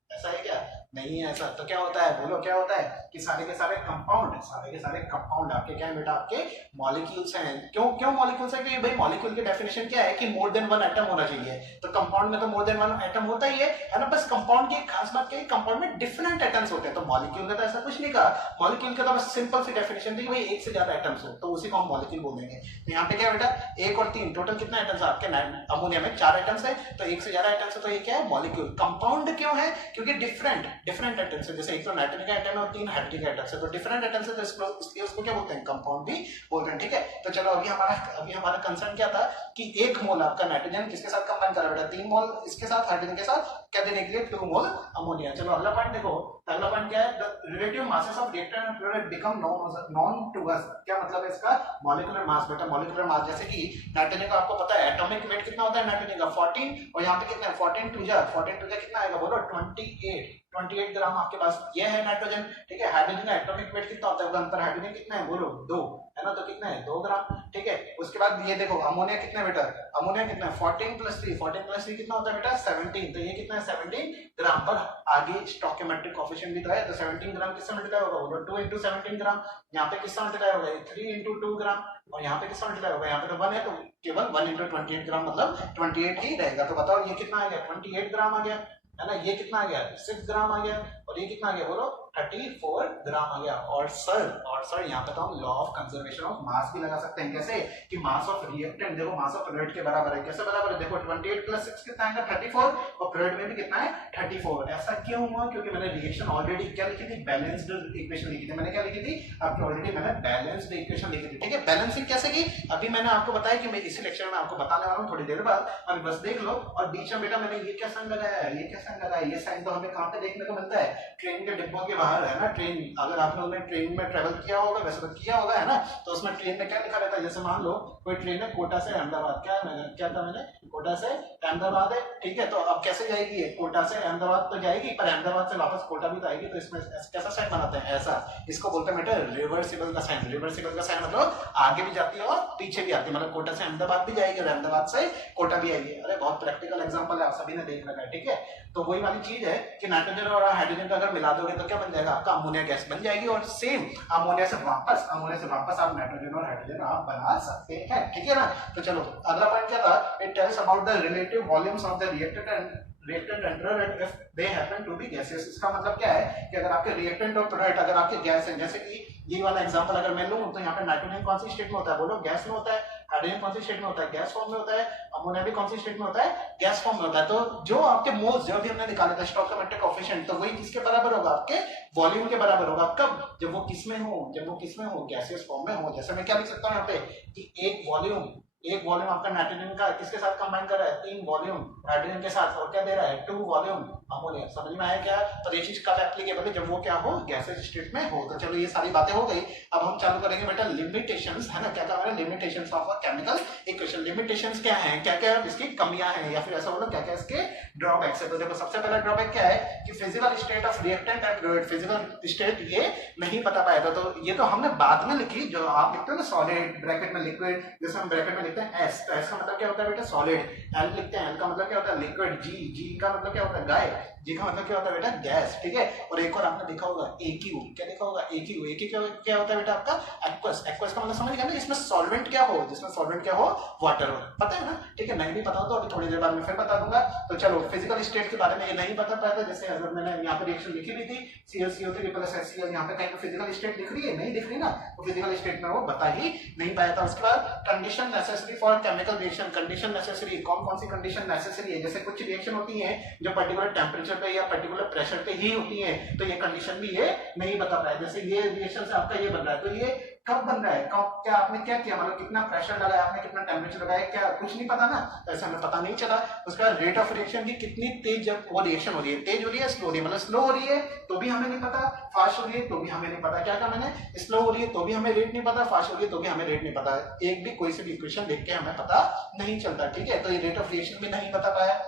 ऐसा है क्या, नहीं है ऐसा। तो क्या होता है बोलो, क्या होता है कि सारे के सारे कंपाउंड आपके क्या है बेटा, आपके मॉलिक्यूल्स हैं। क्यों मॉलिक्यूल्स हैं, क्योंकि भाई मॉलिक्यूल की डेफिनेशन क्या है कि मोर देन 1 एटम होना चाहिए। तो कंपाउंड में तो मोर देन 1 एटम होता ही है ना। बस कंपाउंड की खास बात क्या है, कंपाउंड में डिफरेंट एटम्स होते हैं। तो मॉलिक्यूल में तो ऐसा कुछ नहीं कहा, मॉलिक्यूल का तो बस सिंपल सी डेफिनेशन थी भाई एक से ज्यादा एटम्स हो तो उसी को हम मॉलिक्यूल बोल देंगे। तो यहाँ पे क्या बेटा 1 और 3 टोटल कितना एटम्स आपके अमोनिया में 4 एटम्स है। तो एक से ज्यादा एटम्स है तो ये क्या है मॉलिक्यूल। कंपाउंड क्यों है, क्योंकि डिफरेंट एटम्स है। जैसे एक तो नाइट्रोजन का एटम है और 3 हाइड्रोजन का एटम्स है तो डिफरेंट एटम्स है तो इसलिए उसको क्या बोलते हैं, कंपाउंड भी बोलते हैं। ठीक है, तो चलो अभी हमारा कंसर्न क्या था कि 1 मोल आपका नाइट्रोजन किसके साथ कंबाइन कर रहा है बेटा, 3 मोल इसके साथ हाइड्रोजन के साथ क्या देने के लिए 2 मोल अमोनिया। चलो अगला पॉइंट देखो, अगला पॉइंट क्या है, the relative masses of reactant and fluid become known to us. क्या मतलब है इसका, मॉलिक्यूलर मास बेटा, मॉलिक्यूलर मास। जैसे कि नाइट्रोजन का आपको पता है एटॉमिक वेट कितना होता है नाइट्रोजन का 14 और यहाँ पे कितना है 14 टू जा कितना आएगा बोलो 28 ग्राम आपके पास ये है नाइट्रोजन। ठीक है, हाइड्रोजन का एटॉमिक वेट कितना होता है, अंतर हाइड्रोजन कितना है बोलो 2 है ना, तो कितना है 2 ग्राम। ठीक है, उसके बाद ये देखो अमोनिया कितना है बेटा, अमोनिया कितना है 14 + 3 कितना होता है बेटा 17। तो ये कितना है 17 ग्राम। पर आगे स्टोइकियोमेट्रिक कोएफिशिएंट भी तो है, तो 17 ग्राम किससे मल्टीप्लाई होगा बोलो 2 × 17 ग्राम। यहाँ पे किससे मल्टीप्लाई होगा 3 × 2 ग्राम और यहाँ पे किससे मल्टीप्लाई होगा, यहाँ पे तो 1 है तो केवल 1 × 28 ग्राम मतलब 28 ही रहेगा। तो बताओ ये कितना आ गया 28 ग्राम आ गया है ना, ये कितना आ गया 6 ग्राम आ गया और ये कितना आ गया बोलो 34 ग्राम आ गया। और सर यहाँ पे तो हम law of conservation of mass भी लगा सकते हैं। कैसे कि मास ऑफ रिएक्टेंट देखो मास ऑफ प्रोडक्ट के बराबर है। कैसे बराबर है देखो 28 + 6 कितना आएगा 34 और प्रोडक्ट में भी कितना है 34। ऐसा क्यों हुआ, क्योंकि मैंने रिएक्शन ऑलरेडी क्या लिखी थी, बैलेंस्ड इक्वेशन लिखी थी। मैंने क्या लिखी थी आपकी ऑलरेडी मैंने बैलेंस्ड इक्वेशन लिखी थी। ठीक है, बैलेंसिंग कैसे की अभी मैंने आपको बताया कि मैं इसी लेक्चर में आपको बताने वाला हूँ थोड़ी देर बाद। अभी बस देख लो। और बीच में बेटा मैंने ये क्या साइन लगाया है, ये क्या साइन लगाया है, ये साइन तो हमें कहाँ पे देखने को मिलता है, ट्रेन के डिब्बों के बाहर है ना। ट्रेन अगर आप लोगों ने ट्रेन में ट्रेवल किया होगा, वैसे तो किया होगा है ना, तो उसमें ट्रेन में क्या लिखा रहता है, जैसे मान लो कोई ट्रेन है कोटा से अहमदाबाद, क्या था मैंने कोटा से अहमदाबाद है। ठीक है, तो अब कैसे जाएगी ये कोटा से अहमदाबाद तो जाएगी पर अहमदाबाद से वापस कोटा भी तो आएगी। तो इसमें कैसा साइन बनाते हैं ऐसा, इसको बोलते हैं बेटा रिवर्सिबल का साइन। रिवर्सिबल का साइन मतलब आगे भी जाती है और पीछे भी आती है, मतलब कोटा से अहमदाबाद भी जाएगी और अहमदाबाद से कोटा भी आएगी। अरे बहुत प्रैक्टिकल एग्जांपल है, आप सभी ने देख रखा है। ठीक है, तो वही वाली चीज है कि नाइट्रोजन और हाइड्रोजन का अगर मिला दोगे तो क्या बन जाएगा आपका अमोनिया गैस बन जाएगी और सेम अमोनिया से वापस आप नाइट्रोजन और हाइड्रोजन आप बना सकते हैं। ठीक है ना। तो चलो अगला पॉइंट क्या था, it tells about the relative volumes of the reactant and product if they happen to be gases. इसका मतलब क्या है कि अगर आपके रिएक्टेंट और प्रोडक्ट अगर आपके गैस है, जैसे कि ये वाला एग्जांपल अगर मैं लूं तो यहाँ पे नाइट्रोजन कौन सी स्टेट में होता है बोलो गैस में होता है, हाइड्रोजन कौन सी स्टेट में होता है गैस फॉर्म में होता है, अमोनिया भी कौन सी स्टेट में होता है गैस फॉर्म में होता है। तो जो आपके मोल्स जो भी हमने निकाले थे स्टोइकियोमेट्रिक कोएफिशिएंट, तो वही किसके बराबर होगा आपके वॉल्यूम के बराबर होगा। कब, जब वो किसमें हो गैसियस फॉर्म में हो। जैसे मैं क्या लिख सकता हूँ यहाँ पे कि एक वॉल्यूम आपका नाइट्रोजन का किसके साथ कंबाइन कर रहा है 3 वॉल्यूम हाइड्रोजन के साथ और क्या दे रहा है 2 वॉल्यूम अमोनिया। समझ में आया क्या। तो ये चीज कब एप्लीकेबल है, जब वो क्या हो गैसेस स्टेट में हो। तो चलो ये सारी बातें हो गई। अब हम चालू करेंगे बेटा लिमिटेशंस है ना, क्या क्या है limitations of a chemical equation. Limitations क्या है, क्या क्या इसकी कमियां हैं या फिर ऐसा बोलो क्या क्या इसके ड्रॉबैक्स है। तो देखो सबसे पहला ड्रॉबैक क्या है कि physical state of reactant and fluid, physical state ये नहीं बता पाया था। तो ये तो हमने बाद में लिखी, जो आप लिखते हो ना सॉलिड ब्रैकेट में लिक्विड, जैसे हम ब्रैकेट में लिखते हैं एस, तो एस का मतलब क्या होता है बेटा सॉलिड, एल लिखते हैं, एल का मतलब क्या होता है लिक्विड, जी का मतलब क्या होता है गाय, जी का मतलब क्या होता है बेटा गैस। ठीक है, और एक और आपने देखा होगा AQ, क्या देखा होगा AQ क्या होता है बेटा आपका एक्वस। एक्वस का मतलब समझ गए ना, जिसमें सॉल्वेंट क्या हो वाटर हो, पता है ना। ठीक है, नहीं भी पता हो तो अभी थोड़ी देर बाद में फिर बता दूंगा। तो चलो फिजिकल स्टेट के बारे में ये नहीं बता पाया था, जैसे अगर मैंने यहाँ पे रिएक्शन लिखी भी थी ClCO3 + HCl, यहाँ पे कहीं फिजिकल स्टेट दिख रही है नहीं दिख रही ना, तो फिजिकल स्टेट में वो बता ही नहीं पाया था। उसके बाद condition necessary for chemical reaction, condition necessary, कौन कौन सी कंडीशन नेसेसरी है, जैसे कुछ रिएक्शन होती है जो पर्टिकुलर टेम्परेचर पे या पर्टिकुलर प्रेशर पे ही होती है, तो ये कंडीशन भी ये नहीं बता पाए। जैसे ये रिएक्शन से आपका ये बन रहा है, तो ये कब बन रहा है, कब, क्या आपने क्या किया, मतलब कितना प्रेशर लगाया आपने, कितना टेम्परेचर लगाया, क्या कुछ नहीं पता ना, तो ऐसा हमें पता नहीं चला। उसके बाद रेट ऑफ रिएक्शन की कितनी तेज जब वो रिएक्शन हो रही है, तेज हो रही है स्लो हो रही है, मतलब स्लो हो रही है तो भी हमें नहीं पता, फास्ट हो रही है तो भी हमें नहीं पता। क्या कहा मैंने, स्लो हो रही है तो भी हमें रेट नहीं पता, फास्ट हो रही है तो भी हमें रेट नहीं पता, एक भी कोई सी भी इक्वेशन देख के हमें पता नहीं चलता, ठीक है। तो ये रेट ऑफ रिएक्शन भी नहीं बता पाया।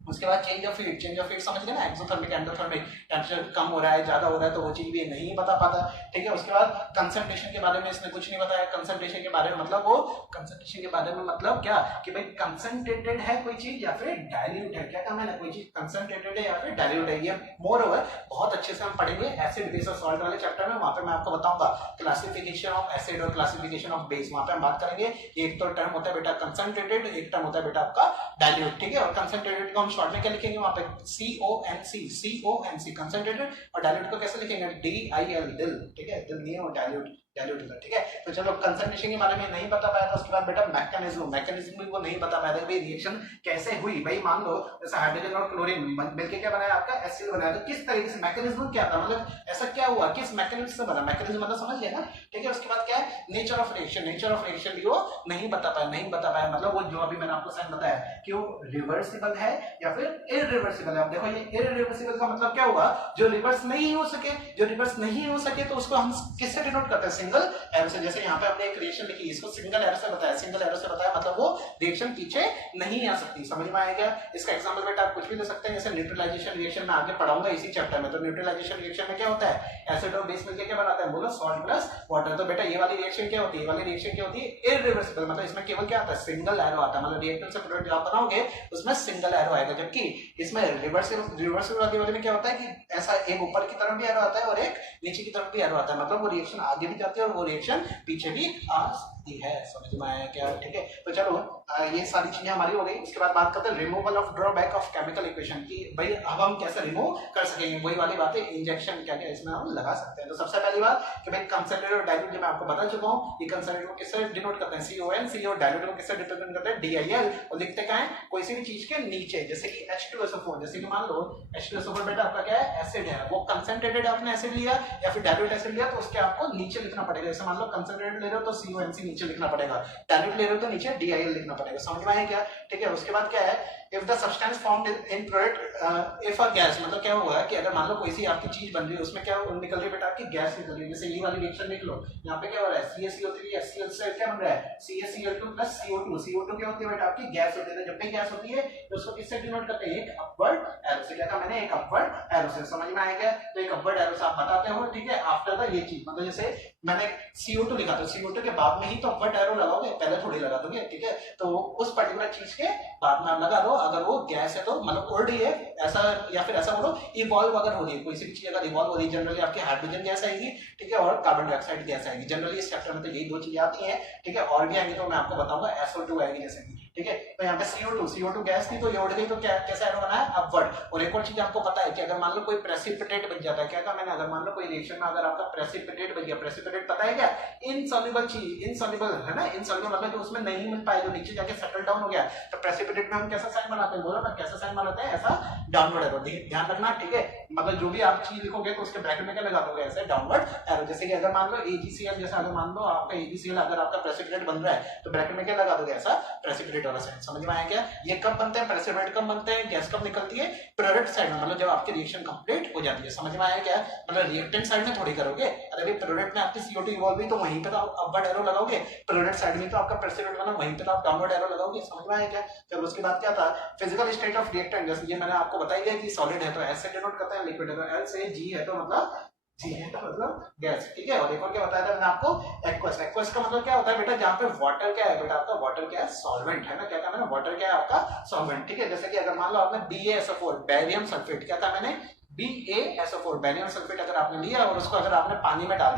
उसके बाद change of heat, change of heat समझ गए ना, एक्सोथर्मिक एंडोथर्मिक, टेंपरेचर कम हो रहा है ज्यादा हो रहा है तो वो चीज भी नहीं बता पाता, ठीक है। उसके बाद कंसंट्रेशन के बारे में इसने कुछ नहीं बताया। कंसंट्रेशन के बारे में मतलब वो, कंसंट्रेशन के बारे में मतलब क्या कि भाई कंसंट्रेटेड है कोई चीज या फिर डाइल्यूट है, क्या कहा मैंने, कोई चीज कंसंट्रेटेड है या फिर डाइल्यूट है। ये मोर ओवर बहुत अच्छे से हम पढ़ेंगे एसिड बेस और सॉल्ट वाले चैप्टर में, वहां पे मैं आपको बताऊंगा क्लासिफिकेशन ऑफ एसिड और क्लासिफिकेशन ऑफ बेस, वहां पे हम बात करेंगे। एक तो टर्म होता है बेटा कंसंट्रेटेड, एक टर्म होता है बेटा आपका डाइल्यूट, ठीक है। और कंसंट्रेटेड को हम शॉर्ट में क्या लिखेंगे, वहां पे CONC कंसंट्रेटेड, और डाइल्यूट को कैसे लिखेंगे, DIL दिल, ठीक है, दिल नहीं है वो डाइल्यूट, डाइल्यूट होता है, ठीक है। तो चलो कंसंट्रेशन के बारे में नहीं बता पाया था। उसके बाद बेटा मैकेनिज्म भी वो नहीं बता पाया था, भाई रिएक्शन कैसे हुई। भाई मान लो जैसे हाइड्रोजन और क्लोरीन मिलके क्या बनाया, आपका एसिड बनाया, तो किस तरीके से मैकेनिज्म क्या था, मतलब ऐसा क्या हुआ, किस मैकेनिज्म से बना, मैकेनिज्म मतलब समझ गए ना, ठीक है। उसके बाद क्या है, nature of reaction, nature of reaction भी वो नहीं बता पाया, मतलब वो जो अभी मैंने आपको साइन बताया कि वो रिवर्सिबल है या फिर इरिवर्सिबल है। अब देखो ये इरिवर्सिबल का मतलब क्या हुआ, जो रिवर्स नहीं हो सके, जो रिवर्स नहीं हो सके तो उसको हम किससे डिनोट करते हैं, सिंगल एरो से। जैसे यहाँ पे हमने एक रिएक्शन लिखी, इसको सिंगल एरो से बताया, सिंगल एरो से बताया मतलब वो रिएक्शन पीछे नहीं आ सकती, समझ में आएगा। इसका एग्जांपल बेटा आप कुछ भी दे सकते हैं, जैसे न्यूट्रलाइजेशन रिएक्शन में आगे पढ़ाऊंगा इसी चैप्टर में। तो न्यूट्रलाइजेशन रिएक्शन में क्या होता है, एसिड और बेस मिलकर क्या बनाता है, बोलो सॉल्ट प्लस वाटर। तो बेटा ये वाली रिएक्शन क्या होती है, ये वाली रिएक्शन क्या होती है, इरिवर्सिबल, मतलब इसमें केवल क्या आता है, सिंगल एरो आता है, मतलब रिएक्टेंट से प्रोडक्ट जो आप बनाओगे उसमें सिंगल एरो आएगा। जबकि इसमें रिवर्सिबल वाले में क्या होता है कि ऐसा एक ऊपर की तरफ भी एरो आता है और एक नीचे की तरफ भी एरो आता है, मतलब वो रिएक्शन आगे भी जाती है और वो रिएक्शन पीछे भी आ सकती है, समझ में आया क्या, ठीक है। तो चलो ये सारी चीजें हमारी हो गई। उसके बाद बात करते हैं removal of drawback of chemical equation की, भाई अब हम कैसे रिमूव कर सकेंगे, वही वाली बात है, इंजेक्शन क्या क्या इसमें हम लगा सकते हैं। तो सबसे पहली बात कि भाई कंसंट्रेट और डाइल्यूट जो मैं आपको बता चुका हूँ, ये कंसंट्रेट को किससे डिनोट करते हैं, CONC, और डाइल्यूट को किससे डिनोट करते हैं, DIL, और लिखते क्या है, कोई सी भी चीज के नीचे, जैसे कि H2SO4, जैसे कि मान लो H2SO4 बेटा आपका क्या है, एसिड है, वो कंसंट्रेटेड आपने एसिड लिया या फिर डाइल्यूट एसिड लिया तो उसके आपको नीचे लिखना पड़ेगा। जैसे मान लो कंसंट्रेटेड ले रहे हो तो CONC नीचे लिखना पड़ेगा, डाइल्यूट ले रहे हो तो नीचे DIL लिखना पड़ेगा, समझ में आया क्या, ठीक है। उसके बाद क्या है, if the substance formed in product if a gas, मतलब क्या होगा कि अगर मान लो कोई सी आपकी चीज बन रही है उसमें क्या निकल रही है बेटा, आपकी गैस निकल रही है। जैसे ये वाली रिएक्शन देख लो, यहाँ पे क्या हो रहा है, CaCO3 HCl से क्या बन रहा है, CaCl2 प्लस CO2, CO2 क्या होती है बेटा, आपकी गैस होती है। जब भी गैस होती है तो उसको किससे डिनोट करते हैं, एक अपवर्ड एरो से। क्या कहा मैंने, एक अपवर्ड एरो से, समझ में आएगा। तो एक अपवर्ड एरो से आप बताते हो, ठीक है, आफ्टर द ये चीज, मतलब जैसे मैंने CO2 लिखा तो CO2 के बाद में ही तो अपवर्ड एरो लगाओगे, पहले थोड़ी लगा दोगे, ठीक है। तो उस पर्टिकुलर चीज के बाद में आप लगा दो, अगर वो गैस है तो मतलब उड़ रही है ऐसा, या फिर ऐसा बोलो इवॉल्व अगर हो रही है, कोई सी भी चीज अगर इवॉल्व हो रही है, जनरली आपकी हाइड्रोजन गैस आएगी, ठीक है, और कार्बन डाइऑक्साइड गैस आएगी। जनरली इस चैप्टर में तो यही दो चीजें आती हैं, ठीक है, और भी आएंगी तो मैं आपको बताऊंगा, SO2 आएगी जैसे कि, ठीक है। तो यहाँ पे CO2 गैस थी तो ये उड़ गई तो क्या कैसा एरो बना है, अपवर्ड। और एक और चीज आपको पता है कि अगर मान लो कोई प्रेसिपिटेट बन जाता है, क्या कहा मैंने, अगर मान लो कोई रिएक्शन में अगर आपका प्रेसिपिटेट बन गया, प्रेसिपिटेट पता है क्या, इनसॉल्युबल चीज, इनसॉल्युबल है ना, इनसॉल्युबल मतलब जो उसमें नहीं मिल पाए, जो नीचे जाके सेटल डाउन हो गया, तो प्रेसिपिटेट में हम कैसा साइन बनाते हैं, बोलो ना कैसा साइन बनाते हैं, ऐसा डाउनवर्ड एरो, ध्यान रखना, ठीक है। मतलब जो भी आप चीज लिखोगे तो उसके ब्रैकेट में क्या लगा दोगे, ऐसे डाउनवर्ड एरो। जैसे कि अगर मान लो AgCl, जैसा अगर मान लो आपका AgCl अगर आपका प्रेसिपिटेट बन रहा है तो ब्रैकेट में क्या लगा दोगे, ऐसा प्रेसिपिटेट वाला साइन, समझ में आया क्या। ये कब बनते हैं, प्रेसिपिटेट कब बनते हैं, गैस कब निकलती है, प्रोडक्ट साइड में, मतलब जब आपकी रिएक्शन कंप्लीट हो जाती है, समझ में आया क्या, मतलब रिएक्टेंट साइड में थोड़ी करोगे। अरे भाई प्रोडक्ट में आपकी CO2 इवॉल्व हुई तो वहीं पे तो आप अपवर्ड एरो लगाओगे, प्रोडक्ट साइड में तो आपका प्रेसिपिटेट बना वहीं पे तो आप डाउनवर्ड एरो लगाओगे, समझ में आया क्या। चलो उसके बाद क्या था, फिजिकल स्टेट ऑफ रिएक्टेंट, जैसे ये मैंने आपको बताई है कि सॉलिड है तो S से डिनोट करते हैं, लिक्विड है तो L से, G है तो मतलब G है तो मतलब गैस, ठीक है। और एक और क्या बताया था मैंने आपको, एक्वस। एक्वस का मतलब क्या होता है बेटा, जहाँ पे वाटर क्या है बेटा, आपका वाटर क्या है, सॉल्वेंट है ना, क्या कहा मैंने, वाटर क्या है आपका सॉल्वेंट, ठीक है। जैसे कि अगर मान लो आपने BaSO4 बैरियम सल्फेट, क्या कहा मैंने, BaSO4 बेरियम सल्फेट अगर आपने लिया और उसको अगर आपने पानी में डाल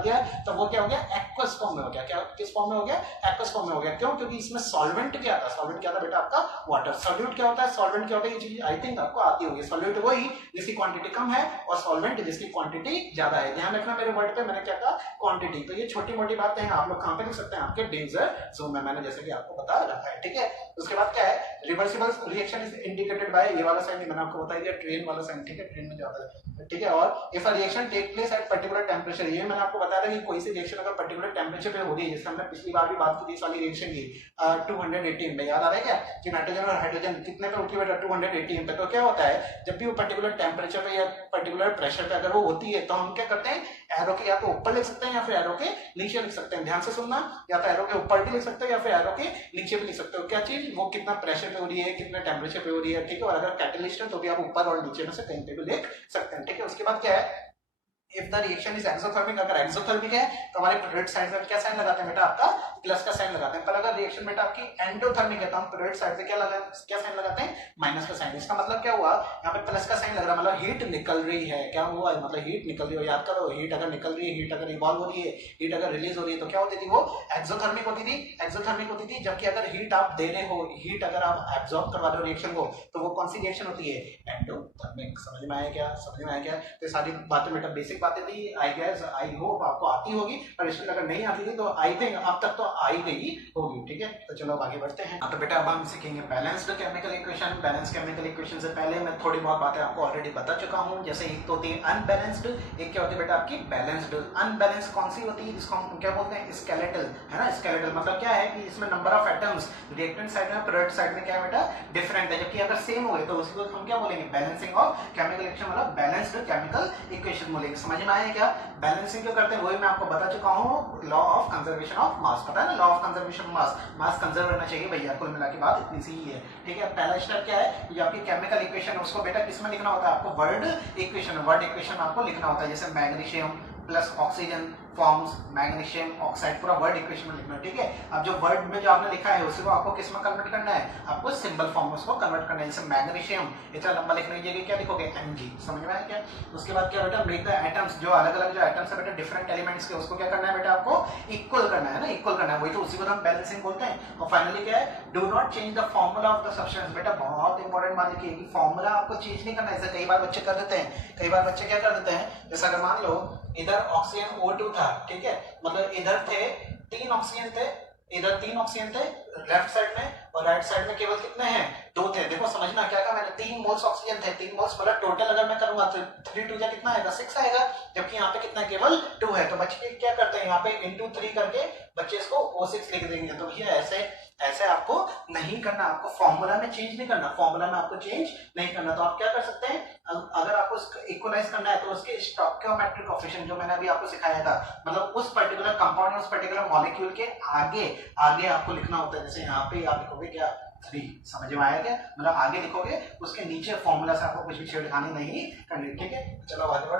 दिया तो वो क्या हो गया, एक्वस फॉर्म में हो गया। क्या किस फॉर्म में हो गया, एक्वस फॉर्म में हो गया। क्यों? क्योंकि इसमें सॉल्वेंट क्या था, सॉल्वेंट क्या था बेटा आपका, वाटर। सॉल्यूट क्या होता है, सॉल्वेंट क्या होता है, ये चीज आई थिंक आपको आती होगी। सॉल्यूट वही जिसकी क्वांटिटी कम है और सॉल्वेंट जिसकी क्वांटिटी ज्यादा है। ध्यान रखना मेरे वर्ड पे मैंने क्या कहा, क्वांटिटी। तो ये छोटी मोटी बातें हैं, आप लोग कहां पे लिख सकते हैं, आपके डेंजर जोन में, मैंने जैसे कि आपको बता रखा है। ठीक है, उसके बाद क्या है, reversible reaction is indicated by, ये वाला साइन मैंने आपको बताया, ट्रेन वाला साइन। ठीक है, ट्रेन में जाता है। ठीक है, और if a reaction take place at particular temperature, ये मैंने आपको बताया था कि कोई सी रिएक्शन अगर पर्टिकुलर टेंपरेचर पे हो रही है, जैसे हमने पिछली बार भी बात की थी इस वाली रिएक्शन की 280 में, याद आ रहा है क्या, कि नाइट्रोजन और हाइड्रोजन कितने पे होती है बेटा, 280 पे। तो क्या होता है, जब भी वो पर्टिकुलर टेंपरेचर पे या पर्टिकुलर प्रेशर पे अगर वो होती है तो हम क्या करते हैं, एरो के या तो ऊपर लिख सकते हैं या फिर एरो के नीचे लिख सकते हैं। ध्यान से सुनना, या तो एरो के ऊपर भी लिख सकते हो या फिर एरो के नीचे भी लिख सकते हो। क्या चीज, वो कितना प्रेशर पे हो रही है, कितना टेंपरेचर पे हो रही है। ठीक है, और अगर कैटलिस्ट है तो भी आप ऊपर और नीचे में से कहीं पे भी लिख सकते हैं। ठीक है, उसके बाद क्या है, if the reaction is exothermic, अगर एक्सोथर्मिक है तो हमारे पिरियड साइड में क्या साइन लगाते हैं बेटा, आपका प्लस का साइन लगाते हैं। पर अगर रिएक्शन बेटा आपकी एंडोथर्मिक है तो हम पिरियड साइड से क्या साइन लगाते हैं, माइनस का साइन। इसका मतलब क्या हुआ, यहाँ पे प्लस का साइन लग रहा है, मतलब हीट निकल रही है। क्या हुआ, मतलब हीट निकल रही है। याद करो, हीट अगर निकल रही है, हीट अगर इवॉल्व हो रही है, हीट अगर रिलीज हो रही है तो क्या होती थी, वो एक्सोथर्मिक होती थी। एक्सोथर्मिक होती थी, जबकि अगर हीट आप दे रहे हो, हीट अगर आप एब्जॉर्ब करवा रहे हो रिएक्शन को, तो वो कौन सी रिएक्शन होती है, एंडोथर्मिक। समझ में आया क्या, समझ में आया क्या। तो सारी बातें बेटा बेसिक बातें थी, आई होप आपको आती होगी, पर इसके अगर नहीं आती थी तो आई थिंक अब तक तो आई गई होगी। ठीक है, तो चलो अब आगे बढ़ते हैं। तो बेटा अब हम सीखेंगे balanced chemical equation. Balance chemical equation से पहले मैं थोड़ी बहुत बातें आपको ऑलरेडी बता चुका हूं, जैसे एक तो होती है अनबैलेंस्ड, एक क्या होती है बेटा आपकी बैलेंस्ड। अनबैलेंस्ड कौन सी होती है, जिसको हम क्या बोलते हैं, स्केलेटल, है ना। स्केलेटल मतलब क्या है कि इसमें number of atoms reactant side में पिरियड साइड में क्या है बेटा, डिफरेंट है। जबकि अगर सेम हो तो उसको हम क्या बोलेंगे, बैलेंसिंग ऑफ केमिकल इक्वेशन, मतलब बैलेंस्ड केमिकल इक्वेशन बोलेंगे। समझ में आया क्या, बैलेंसिंग क्यों करते हैं वही मैं आपको बता चुका हूं। Law of conservation of mass, पता है ना, law of conservation of mass, mass conserve रहना चाहिए भैया, कुल मिला के बात इतनी सी ही है। ठीक है, पहला स्टेप क्या है, जो आपकी केमिकल इक्वेशन है उसको बेटा किसमें लिखना होता है, आपको वर्ड इक्वेशन आपको लिखना होता है। जैसे magnesium plus oxygen forms magnesium oxide, पूरा वर्ड इक्वेशन में लिखना है। ठीक है, अब जो वर्ड में जो आपने लिखा है उसी को आपको किस में कन्वर्ट करना है, आपको सिंबल फॉर्म में उसको कन्वर्ट करना है। जैसे मैग्नीशियम इतना लंबा लिखने की जगह क्या लिखोगे, Mg। समझ में आया क्या। उसके बाद क्या बेटा, मेक द एटम्स, जो अलग अलग जो एटम्स है बेटा डिफरेंट एलिमेंट्स के, उसको क्या करना है बेटा, आपको इक्वल करना है ना, इक्वल करना है, वही तो उसी को हम बैलेंसिंग बोलते हैं। और फाइनली क्या है, do not change the formula of the substance. बेटा बहुत इंपॉर्टेंट बात है कि फॉर्मूला आपको चेंज नहीं करना है। ऐसे कई बार बच्चे कर देते हैं, कई बार बच्चे क्या कर देते हैं, जैसे अगर मान लो इधर ऑक्सीजन O2 था, ठीक है, मतलब इधर थे 3 ऑक्सीजन थे, इधर 3 ऑक्सीजन थे लेफ्ट साइड में, और राइट साइड में केवल कितने हैं, 2 थे। देखो समझना क्या कहा मैंने, 3 मोल्स ऑक्सीजन थे, 3 मोल्स मतलब टोटल अगर मैं करूंगा तो 3 2 कितना आएगा, 6 आएगा। जबकि यहाँ पे कितना है, केवल 2 है। तो बच्चे क्या करते हैं, यहाँ पे इंटू 3 करके बच्चे इसको O6 लिख देंगे। तो भैया ऐसे आपको नहीं करना, आपको फॉर्मूला में चेंज नहीं करना, फॉर्मूला में आपको चेंज नहीं करना। तो आप क्या कर सकते हैं, अगर आपको इक्वलाइज करना है तो उसके स्टोइकोमेट्रिक कोएफिशिएंट जो मैंने अभी आपको सिखाया था, मतलब उस पर्टिकुलर कंपाउंड उस पर्टिकुलर मॉलिक्यूल के आगे आपको लिखना होता है। जैसे यहाँ पे आप लिखोगे क्या, 3। समझ में आया क्या, मतलब आगे लिखोगे, उसके नीचे फॉर्मूला से आपको कुछ भी छेड़खानी नहीं करनी। ठीक है, चलो आगे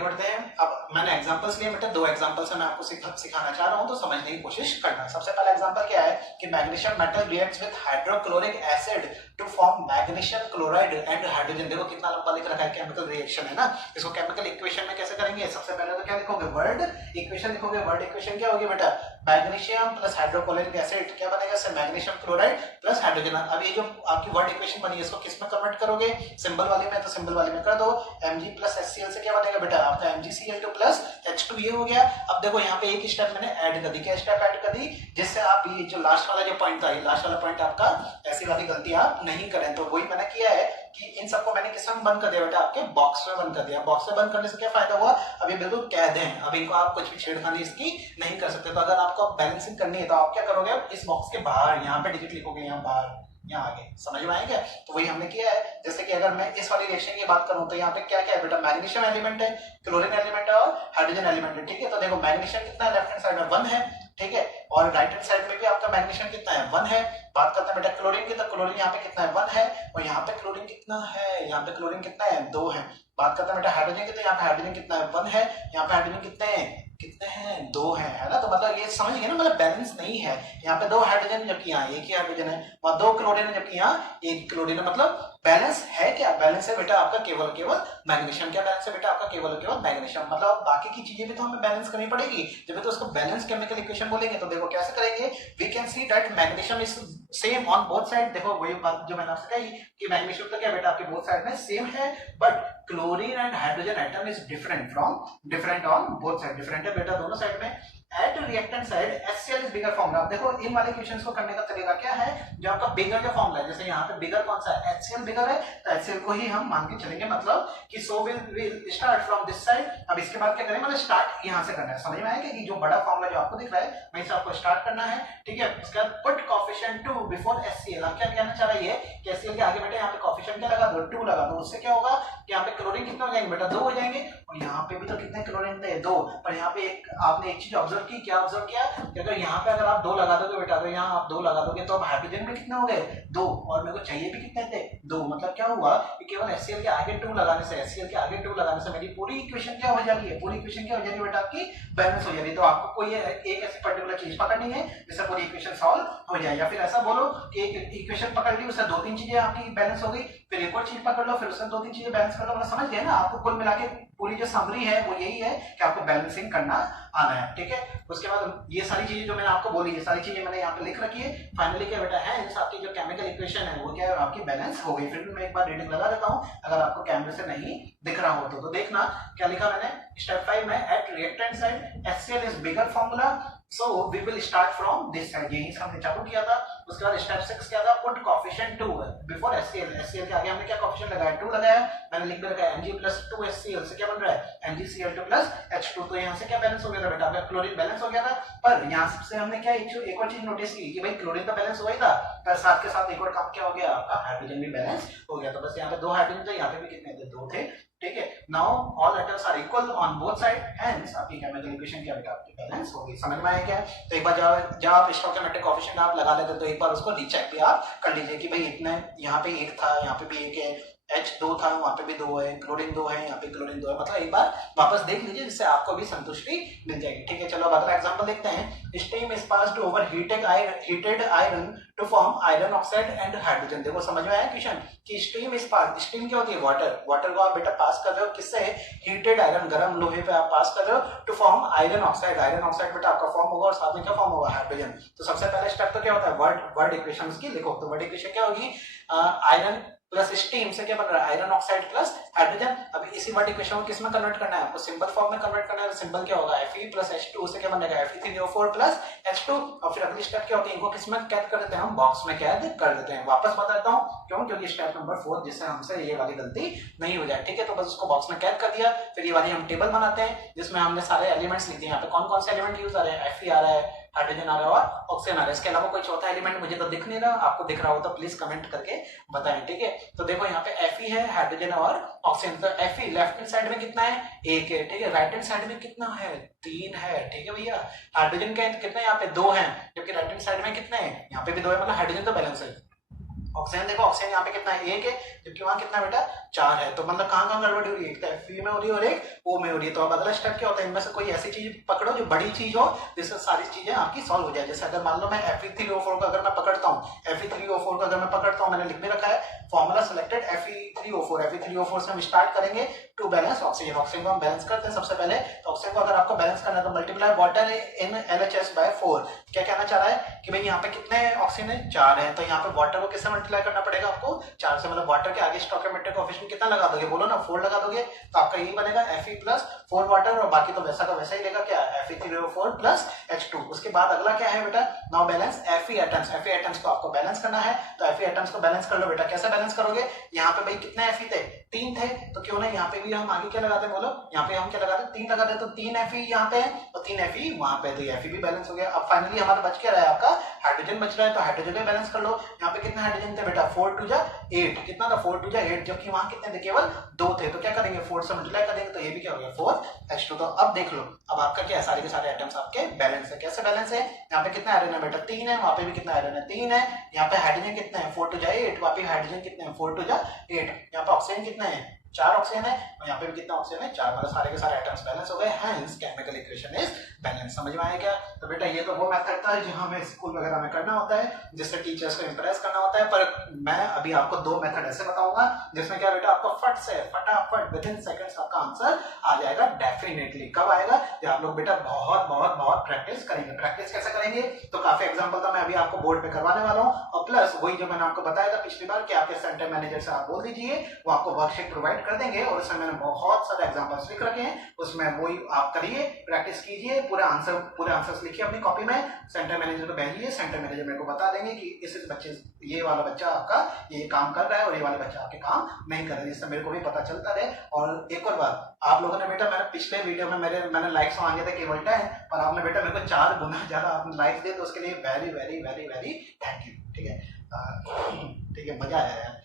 बढ़ते हैं। अब मैंने एग्जांपल्स लिए बेटा, 2 एग्जांपल्स मैं आपको सिखाना चाह रहा हूं, तो समझने की कोशिश करना। सबसे पहला एग्जांपल क्या है कि magnesium metal reacts with hydrochloric acid to form magnesium chloride and hydrogen. देखो कितना लंबा लिख रखा है, केमिकल रिएक्शन है ना। इसको केमिकल इक्वेशन में कैसे करेंगे, सबसे पहले तो क्या लिखोगे, वर्ड इक्वेशन लिखोगे। वर्ड इक्वेशन क्या होगी बेटा, मैग्नीशियम प्लस हाइड्रोक्लोरिक एसिड क्या बनेगा, इससे मैग्नीशियम क्लोराइड प्लस हाइड्रोजन। अब ये जो आपकी वर्ड इक्वेशन बनी है इसको किस में कन्वर्ट करोगे, सिंबल वाले में, तो सिंबल वाले में कर दो। Mg प्लस HCl से क्या बनेगा बेटा, आपका MgCl2 प्लस H2, ये हो गया। अब देखो यहाँ पे एक स्टेप मैंने ऐड कर दी, क्या स्टेप ऐड कर दी, जिससे आप ये जो लास्ट वाला जो पॉइंट था, ये लास्ट वाला पॉइंट आपका, ऐसी वाली गलती आप नहीं करें। तो वही मैंने किया है कि इन सबको मैंने किस में बंद कर दिया बेटा, आपके बॉक्स में बंद कर दिया। बॉक्स में बंद करने से क्या फायदा हुआ, अब ये बिल्कुल कैद हैं, अब इनको आप कुछ भी छेड़खानी इसकी नहीं कर सकते। तो अगर आपको बैलेंसिंग करनी है तो आप क्या करोगे, इस बॉक्स के बाहर यहाँ पे डिजिट लिखोगे, यहाँ बाहर, यहाँ आगे। समझ में आएगा, तो वही हमने किया है। जैसे कि अगर मैं इस वाली रिएक्शन की बात करूं तो यहाँ पे क्या क्या है बेटा, मैग्नीशियम एलिमेंट है, क्लोरीन एलिमेंट है और हाइड्रोजन एलिमेंट है। ठीक है, तो देखो मैग्नीशियम कितना है, लेफ्ट हैंड साइड में 1 है, ठीक है, और राइट हैंड साइड में भी आपका मैग्नीशियम कितना है, 1 है। बात करते हैं बेटा क्लोरीन की, तो क्लोरीन यहाँ पे कितना है, 1 है, और यहाँ पे क्लोरीन कितना है, यहाँ पे क्लोरीन कितना है, 2 है। बात करते हैं बेटा हाइड्रोजन की, तो यहाँ पे हाइड्रोजन कितना है, 1 है, यहाँ पे हाइड्रोजन कितने हैं, कितने हैं, दो हैं, है ना। तो मतलब ये समझ गए ना, मतलब बैलेंस नहीं है। यहाँ पे दो हाइड्रोजन जबकि यहाँ एक ही हाइड्रोजन है, वहाँ दो क्लोरीन जबकि यहाँ एक क्लोरीन है। मतलब बैलेंस है क्या, बैलेंस है बेटा आपका केवल केवल मैग्नीशियम। क्या बैलेंस है बेटा आपका, केवल केवल मैग्नीशियम। मतलब बाकी की चीजें भी तो हमें बैलेंस करनी पड़ेगी, जब तो उसको बैलेंस केमिकल इक्वेशन बोलेंगे। तो देखो कैसे करेंगे, we can see that magnesium is same on both side. देखो वही बात जो मैंने आपसे कही कि मैग्नीशियम तो क्या बेटा आपके बोथ साइड में सेम है, but chlorine and hydrogen atom is different on both side. Different है बेटा दोनों साइड में। At reactant side HCl is bigger formula. देखो इन वाले क्वेश्चंस को करने का तरीका क्या है, जो आपका बिगर जो फॉर्मूला है, जैसे यहाँ पे बिगर कौन सा है, HCl बिगर है, तो HCl को ही हम मान के चलेंगे। मतलब कि so will start from this side. अब इसके बाद क्या करें, मतलब स्टार्ट यहाँ से करना है। समझ में आया कि जो बड़ा फॉर्मूला जो आपको दिख रहा है वहीं से आपको स्टार्ट करना है, ठीक है। उसके बाद पुट कोएफिशिएंट 2 बिफोर HCl। अब क्या कहना चाह रहा है कि HCl के आगे बेटा यहाँ पे कोएफिशिएंट क्या लगा दो, 2 लगा दो। उससे क्या होगा कि यहाँ पे क्लोरीन कितना हो जाएंगे बेटा, 2 हो जाएंगे। और यहाँ पे भी तो कितने क्लोरीन थे, 2। पर यहाँ पे एक आपने एक चीज ऑब्जर्व की, क्या ऑब्जर्व किया कि अगर यहाँ पे अगर आप 2 लगा दोगे बेटा, अगर यहाँ आप 2 लगा दोगे तो अब हाइड्रोजन में कितने हो गए, 2। और मेरे को चाहिए भी कितने थे, 2। मतलब क्या हुआ कि केवल HCl के आगे 2 लगाने से, HCl के आगे 2 लगाने से मेरी पूरी इक्वेशन क्या हो जाती है, पूरी इक्वेशन क्या हो जाती है बेटा आपकी बैलेंस हो जाती है। तो आपको कोई एक ऐसी पर्टिकुलर चीज पकड़नी है जिससे पूरी इक्वेशन सॉल्व हो जाए। या फिर ऐसा बोलो कि एक इक्वेशन पकड़ ली, उससे 2-3 चीजें आपकी बैलेंस हो गई, फिर एक और चीज पकड़ लो, फिर उससे 2-3 चीजें बैलेंस कर लो। मतलब समझ गए ना, आपको कुल मिला के पूरी जो समरी है वो यही है कि आपको बैलेंसिंग करना आना है, ठीक है। उसके बाद ये सारी चीजें जो मैंने आपको बोली, ये सारी चीजें मैंने यहाँ पे लिख रखी है। फाइनली क्या बेटा है, इस आपकी जो केमिकल इक्वेशन है वो क्या है, आपकी बैलेंस हो गई। फिर भी मैं एक बार रीडिंग लगा देता हूँ, अगर आपको कैमरे से नहीं दिख रहा हो तो देखना क्या लिखा मैंने। स्टेप 5 में at reactant side HCl is bigger formula, so we will start from this side. यही से हमने चालू किया था। उसके बाद स्टेप 6 क्या था, put coefficient 2 before HCl। HCl के आगे हमने क्या कोएफिशिएंट लगाया, 2 लगाया। मैंने लिख के रखा है Mg प्लस 2 HCl से क्या बन रहा है, MgCl2 प्लस H2। तो यहाँ से क्या बैलेंस हो गया था बेटा, आपका क्लोरीन बैलेंस हो गया था। पर यहाँ से हमने क्या एक और चीज नोटिस की कि भाई क्लोरीन तो बैलेंस हुआ ही था, पर साथ के साथ एक और काम क्या हो गया, आपका हाइड्रोजन भी बैलेंस हो गया। तो बस यहाँ पे 2 हाइड्रोजन थे, यहाँ पे भी कितने थे, 2 थे, ठीक है। Now all atoms are equal on both side, hence आपकी केमिकल इक्वेशन क्या बेटा आपकी बैलेंस हो गई। समझ में आया क्या। तो एक बार जब आप स्टोइकोमेट्रिक कोएफिशिएंट आप लगा लेते तो एक बार उसको रीचेक भी आप कर लीजिए कि भाई इतने, यहाँ पे 1 था, यहाँ पे भी 1 है, H2 था, वहां पे भी 2 है, क्लोरीन 2 है, यहाँ पे क्लोरीन 2 है। मतलब एक बार वापस देख लीजिए, जिससे आपको भी संतुष्टि मिल जाएगी, ठीक है। चलो अब अगला एग्जांपल देखते हैं। Steam is passed over heated iron to form iron oxide and hydrogen. देखो समझ में आया क्वेश्चन कि स्टीम इज पास, स्टीम क्या होती है, वाटर को आप बेटा पास कर रहे हो किससे, हीटेड आयरन, गर्म लोहे पे आप पास कर रहे हो, to form iron oxide. Iron oxide बेटा आपका फॉर्म होगा और साथ में क्या फॉर्म होगा, हाइड्रोजन। तो सबसे पहले स्टेप तो क्या होता है, वर्ड इक्वेशंस की लिखो। तो वर्ड इक्वेशन क्या होगी, आयरन प्लस स्टीम से क्या बन रहा है, आयरन ऑक्साइड प्लस हाइड्रोजन। अब इसी वर्ड इक्वेशन को किस में कन्वर्ट करना है, आपको सिंपल फॉर्म में कन्वर्ट करना है। सिंपल क्या होगा, Fe प्लस H2 से क्या बनेगा, Fe3O4 प्लस H2। और फिर अगली स्टेप क्या होती है, इनको किस में कैद कर देते हैं, हम बॉक्स में कैद कर देते हैं। वापस बताता हूँ क्यों, क्योंकि स्टेप नंबर 4 जिससे हमसे ये वाली गलती नहीं हो जाए, ठीक है। तो बस उसको बॉक्स में कैद कर दिया। फिर ये वाली हम टेबल बनाते हैं जिसमें हमने सारे एलिमेंट्स लिख दिए। यहाँ पे कौन कौन से एलिमेंट यूज आ रहे हैं, Fe आ रहा है, हाइड्रोजन आ रहा है और ऑक्सीजन आ रहा है। इसके अलावा कोई चौथा एलिमेंट मुझे तो दिख नहीं रहा, आपको दिख रहा हो तो प्लीज कमेंट करके बताएं, ठीक है। तो देखो यहाँ पे Fe है, हाइड्रोजन और ऑक्सीजन। तो Fe लेफ्ट हैंड साइड में कितना है, 1 है, ठीक है। राइट हैंड साइड में कितना है, 3 है, ठीक है भैया। हाइड्रोजन के कितने यहाँ पे 2 है, जबकि राइट हैंड साइड में कितने हैं, यहाँ पे भी 2 है, मतलब हाइड्रोजन तो बैलेंस है। ऑक्सीजन देखो, ऑक्सीजन यहाँ पे कितना है, 1 है, जबकि वहां कितना बेटा 4 है। तो मतलब कहाँ कहाँ गड़बड़ी हो रही है, एक तो Fe में हो रही है और एक O में हो रही है। तो अब अगला स्टेप क्या होता है, इनमें से कोई ऐसी चीज पकड़ो जो बड़ी चीज हो, जिससे सारी चीजें आपकी सॉल्व हो जाए। जैसे अगर मान लो मैं Fe3O4 का अगर मैं पकड़ता हूँ, Fe3O4 का अगर मैं पकड़ता हूँ, मैंने लिख में रखा है फॉर्मूला सिलेक्टेड Fe3O4 से हम स्टार्ट करेंगे टू बैलेंस ऑक्सीजन। ऑक्सीजन को हम बैलेंस करते हैं सबसे पहले। तो ऑक्सीजन को अगर आपको बैलेंस करना है तो मल्टीप्लाई वाटर इन LHS/4। क्या कहना चाह रहा है कि भाई यहाँ पे कितने ऑक्सीजन है, 4 है। तो यहाँ पे वाटर को किससे मल्टीप्लाई करना पड़ेगा आपको, 4 से। मतलब वाटर के आगे स्टोइकोमेट्रिक कोएफिशिएंट कितना लगा दोगे, बोलो ना, 4 लगा दोगे। तो आपका यही बनेगा Fe प्लस 4 वाटर, और बाकी तो वैसा का वैसा ही लेगा क्या, Fe3O4 प्लस H2। उसके बाद अगला क्या है बेटा, now balance Fe atoms. Fe atoms को आपको बैलेंस करना है। तो Fe एटम्स को बैलेंस कर लो बेटा। कैसे बैलेंस करोगे, यहाँ पे भाई कितने Fe थे, 3 थे। तो क्यों ना यहाँ पे भी हम आगे क्या लगाते हैं, बोलो, यहाँ पे हम क्या लगाते हैं, 3 लगाते हैं। तो 3 Fe यहाँ पे और 3 Fe वहां पे, तो Fe भी बैलेंस हो गया। अब फाइनली हमारा बच क्या रहा है, आपका हाइड्रोजन बच रहा है। तो हाइड्रोजन में बैलेंस कर लो। यहाँ पे कितने हाइड्रोजन थे बेटा, 4 2 8। कितना था, 4 2 8, जबकि वहां कितने थे, केवल 2 थे। तो क्या करेंगे, 4 से मल्टीप्लाई करेंगे, तो ये भी क्या हो गया, 4H2। तो अब देख लो, अब आपका क्या है, सारे के सारे एटम्स आपके बैलेंस है। कैसे बैलेंस है, यहाँ पे कितना आयरन है बेटा, 3 है, वहां पे भी कितना आयरन है, 3 है। यहाँ पे हाइड्रोजन कितने हैं, 4 2 8, वहां पे हाइड्रोजन कितने हैं, 4 2 8। यहाँ पे ऑक्सीजन कितने हैं, 4 ऑक्सीजन है और यहाँ पे भी कितना ऑक्सीजन है 4, मतलब सारे के सारे एटम्स बैलेंस हो गए, hence chemical equation is balance. समझ में आया क्या? तो बेटा ये तो वो मेथड था जो हमें स्कूल वगैरह में करना होता है, जिससे टीचर्स को इंप्रेस करना होता है। पर मैं अभी आपको 2 मेथड ऐसे बताऊंगा जिसमें क्या बेटा आपको फट से फटाफट विद इन सेकंड्स आपका आंसर आ जाएगा डेफिनेटली। कब आएगा? जब आप लोग बेटा बहुत बहुत बहुत प्रैक्टिस करेंगे। प्रैक्टिस कैसे करेंगे? तो काफी एग्जांपल तो मैं अभी आपको बोर्ड पे करवाने वाला हूं, और प्लस वही जो मैंने आपको बताया था पिछली बार कि आपके सेंटर मैनेजर से आप बोल दीजिए, वो आपको वर्कशीट प्रोवाइड कर देंगे और उसमें मैंने बहुत सारे एग्जांपल्स लिख रखे हैं, उसमें वही आप करिए, प्रैक्टिस कीजिए, पूरे आंसर्स लिखिए अपनी कॉपी में, सेंटर मैनेजर को भेजिए, सेंटर मैनेजर मेरे को बता देंगे कि इस बच्चे ये वाला बच्चा आपका ये काम कर रहा है और ये वाले बच्चा आपके काम नहीं कर रहा है, जिससे मेरे को भी पता चलता रहे। और एक और बात, आप लोगों ने बेटा, मैंने पिछले वीडियो में मैंने लाइक्स मांगे थे केवल 10, पर आपने बेटा मेरे को 4 गुना ज्यादा आपने लाइक्स दिए, तो उसके लिए very very very very thank you. ठीक है, ठीक है, मजा आया यार।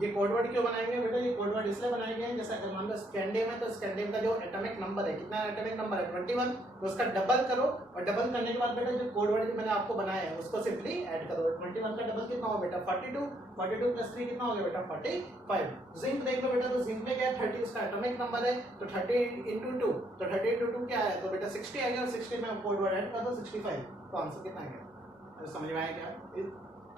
ये कोड वर्ड क्यों बनाएंगे बेटा? ये कोड वर्ड इसलिए बनाएंगे जैसे अगर मान लो स्कैंडियम है, तो स्कैंडियम का जो एटॉमिक नंबर है, कितना एटॉमिक नंबर है 21, तो उसका डबल करो, और डबल करने के बाद बेटा जो कोड वर्ड मैंने आपको बनाया है उसको सिंपली ऐड करो। 21 का डबल कितना होगा बेटा 42, 42 प्लस 3 कितना हो गया बेटा 45। जिंक देख लो बेटा, तो जिंक में क्या है 30 उसका एटॉमिक नंबर है, तो 30 into 2, तो 30 into 2 क्या है, तो बेटा 60 आ गया, और 60 में कोड वर्ड ऐड कर दो 65, तो आंसर कितना आ गया? समझ में आया क्या?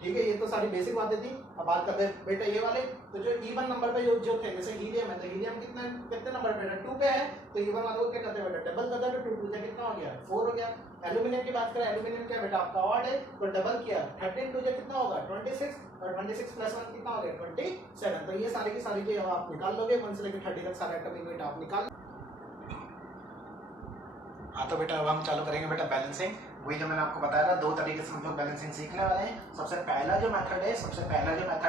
ठीक है, ये तो सारी बेसिक बातें थी। अब बात करते हैं बेटा ये वाले, तो जो इवन नंबर पे जो थे, जैसे हीलियम है, तो हीलियम कितने नंबर पे है 2 पे है, तो इवन वालों को क्या करते हैं बेटा डबल कर दो, तो 2 कितना हो गया 4 हो गया। एल्यूमिनियम की बात करें, एल्यूमिनियम क्या बेटा आपका ऑड है, तो डबल किया 13 2 कितना होगा 26, और 26 प्लस 1 कितना हो गया 27। तो ये सारी की सारी चीज आप निकाल लोगे, 1 से लेकर 30 तक सारे एटॉमिक वेट आप निकाल। हाँ तो बेटा अब हम चालू करेंगे बेटा बैलेंसिंग। वही जो मैंने आपको बताया था, 2 तरीके से हम लोग बैलेंसिंग सीखने वाले हैं। सबसे पहला जो मेथड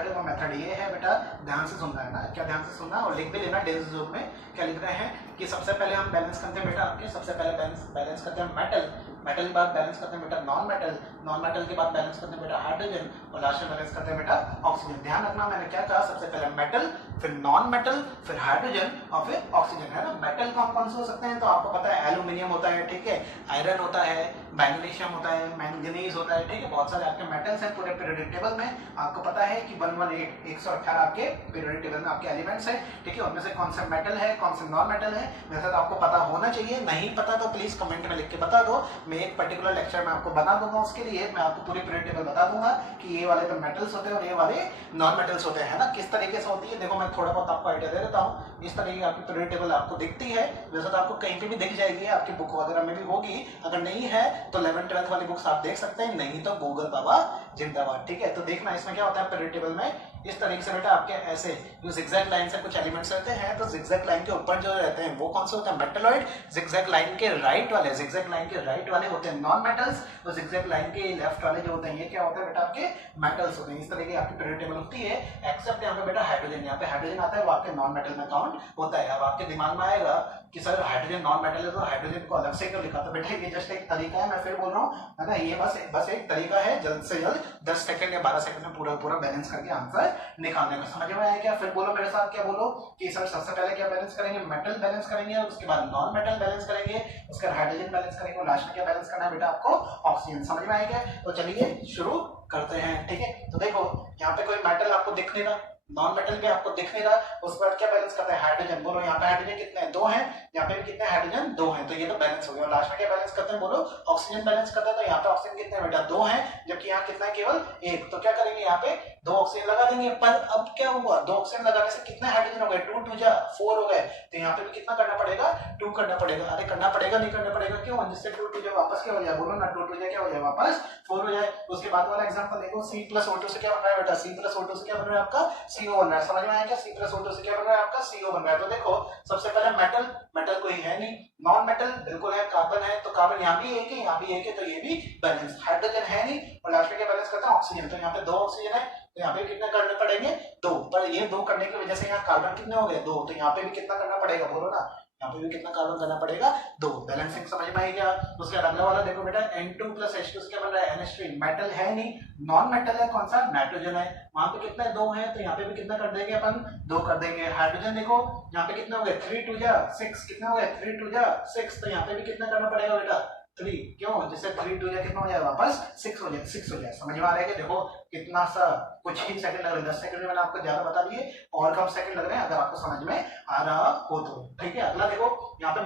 है वो मेथड ये है बेटा, ध्यान से सुनना है ना, क्या ध्यान से सुनना और लिख भी लेना डेज जोन में। क्या लिख रहे हैं कि सबसे पहले हम बैलेंस करते हैं बेटा आपके, सबसे पहले बैलेंस करते हैं मेटल, मेटल के बाद बैलेंस करते हैं बेटा नॉन मेटल, नॉन मेटल के बाद बैलेंस करते हैं बेटा हाइड्रोजन, और लास्ट में बैलेंस करते हैं बेटा ऑक्सीजन। ध्यान रखना मैंने क्या कहा, सबसे पहले मेटल, फिर नॉन मेटल, फिर हाइड्रोजन और फिर ऑक्सीजन, है ना। मेटल कौन से हो सकते हैं, तो आपको पता है एल्यूमिनियम होता है, ठीक है, आयरन होता है, मैग्नीशियम होता है, मैंगनीज होता है, ठीक है, बहुत सारे आपके मेटल्स हैं पूरे पीरियोडिक टेबल में। आपको पता है कि 118 आपके पीरियोडिक टेबल में आपके एलिमेंट्स हैं, ठीक है, उनमें से कौन सा मेटल है कौन सा नॉन मेटल है, वैसे तो आपको पता होना चाहिए। नहीं पता तो प्लीज कमेंट में लिख के बता दो, मैं एक पर्टिकुलर लेक्चर में आपको बता दूंगा, उसके लिए मैं आपको पूरी पीरियोडिक टेबल बता दूंगा कि ये वाले तो मेटल्स होते हैं और ये वाले नॉन मेटल्स होते हैं, ना, किस तरीके से होती है। देखो मैं थोड़ा बहुत आपको आइडिया दे देता हूँ। इस तरीके की आपकी पीरियोडिक टेबल आपको दिखती है, वैसे तो आपको कहीं पे भी दिख जाएगी, आपकी बुक वगैरह में भी होगी, अगर नहीं है तो 11th 12th वाली बुक्स आप देख सकते हैं, नहीं तो गूगल बाबा जिंदाबाद, ठीक है। तो देखना इसमें क्या होता है पीरियोडिक टेबल में, इस तरीके से बेटा आपके ऐसे जो जिगजैग लाइन से कुछ एलिमेंट्स रहते हैं, तो जिगजैग लाइन के ऊपर जो रहते हैं वो कौन से होते हैं मेटलॉइड, जिगजैग लाइन के राइट वाले होते हैं नॉन मेटल्स, और जिगजैग लाइन के लेफ्ट वाले जो होते हैं ये क्या होते हैं बेटा आपके मेटल्स होते हैं। इस तरह की आपकी पीरियोडिक टेबल होती है, एक्सेप्ट यहाँ पे बेटा हाइड्रोजन, यहाँ पे हाइड्रोजन आता है वो आपके नॉन मेटल में काउंट होता है। अब आपके दिमाग में आएगा कि सर हाइड्रोजन नॉन मेटल है तो हाइड्रोजन को अलग से क्यों लिखा, तो बेटा ये जस्ट एक तरीका है, मैं फिर बोल रहा हूँ, है ना, ये बस एक तरीका है जल्द से जल्द 10 सेकंड या 12 सेकंड में पूरा बैलेंस करके आंसर निकालने का। समझ में आया क्या? फिर बोलो मेरे साथ, क्या बोलो कि सर सबसे पहले क्या बैलेंस करेंगे, मेटल बैलेंस करेंगे, उसके बाद नॉन मेटल बैलेंस करेंगे, उसके बाद हाइड्रोजन बैलेंस करेंगे, और लास्ट में क्या बैलेंस करना है बेटा आपको ऑक्सीजन। समझ में आया क्या? तो चलिए शुरू करते हैं, ठीक है। तो देखो यहाँ पे कोई मेटल आपको दिख नहीं रहा, नॉन मेटल भी आपको दिख नहीं रहा, उसके बाद क्या बैलेंस करते हैं हाइड्रोजन। बोलो यहाँ पे हाइड्रोजन कितने हैं 2 हैं, यहाँ पे भी कितने हाइड्रोजन 2 हैं, तो ये तो बैलेंस हो गया। और लास्ट में क्या बैलेंस करते हैं बोलो ऑक्सीजन बैलेंस करते हैं, तो यहाँ पे ऑक्सीजन कितने हैं बेटा 2 हैं, जबकि यहाँ कितना है केवल 1, तो क्या करेंगे यहाँ पे 2 ऑक्सीजन लगा देंगे। पर अब क्या हुआ, 2 ऑक्सीजन लगाने से कितने हाइड्रोजन हो गए 2 2 जा 4 हो गए, तो यहाँ पे भी कितना करना पड़ेगा 2 करना पड़ेगा। अरे करना पड़ेगा नहीं करना पड़ेगा क्यों, जिससे 2 2 जा वापस क्या हो जाए, बोलो ना 2 2 जा क्या हो जाए वापस 4 हो जाए। उसके बाद वाला एग्जांपल देखो, C+O2 से क्या बन रहा है बेटा, C+O2 से क्या बन रहा है आपका CO बन रहा है। समझ में आया क्या? C+O2 से क्या बन रहा है आपका CO बन रहा है। तो देखो सबसे पहले मेटल कोई है नहीं, नॉन मेटल बिल्कुल है, कार्बन है, तो कार्बन यहाँ भी एक है यहाँ भी एक है, तो ये भी बैलेंस। हाइड्रोजन है नहीं, और लास्ट में क्या बैलेंस करते हैं ऑक्सीजन, तो यहाँ पे 2 ऑक्सीजन है, तो यहाँ पे कितने करने पड़ेंगे 2, पर ये 2 करने की वजह से यहाँ कार्बन कितने हो गए 2, तो यहाँ पे भी कितना करना पड़ेगा बोलो ना, यहाँ पे भी कितना कार्बन करना पड़ेगा 2। बैलेंसिंग समझ में आई क्या? उसके अगला वाला देखो बेटा N2 + H2 से क्या बन रहा है NH3, मेटल है नहीं, नॉन मेटल है, कौन सा नाइट्रोजन है, वहां पे कितना 2 है, तो यहाँ पे भी कितना कर देंगे अपन 2 कर देंगे। हाइड्रोजन देखो यहाँ पे कितना हो गया 3 2 जा 6, कितना हो गया 3 2 जा 6, तो यहाँ पे भी कितना करना पड़ेगा बेटा 3 क्यों, जिससे 3 2 या कितना हो जाए वापस 6 हो जाए, 6 हो जाए। समझ में आ रहा है कि देखो कितना सा कुछ ही सेकंड लग रहे हैं, 10 सेकंड में मैंने आपको ज्यादा बता दिए और कम सेकंड लग रहे हैं अगर आपको समझ में आ रहा हो तो। ठीक है, अगला देखो यहाँ पे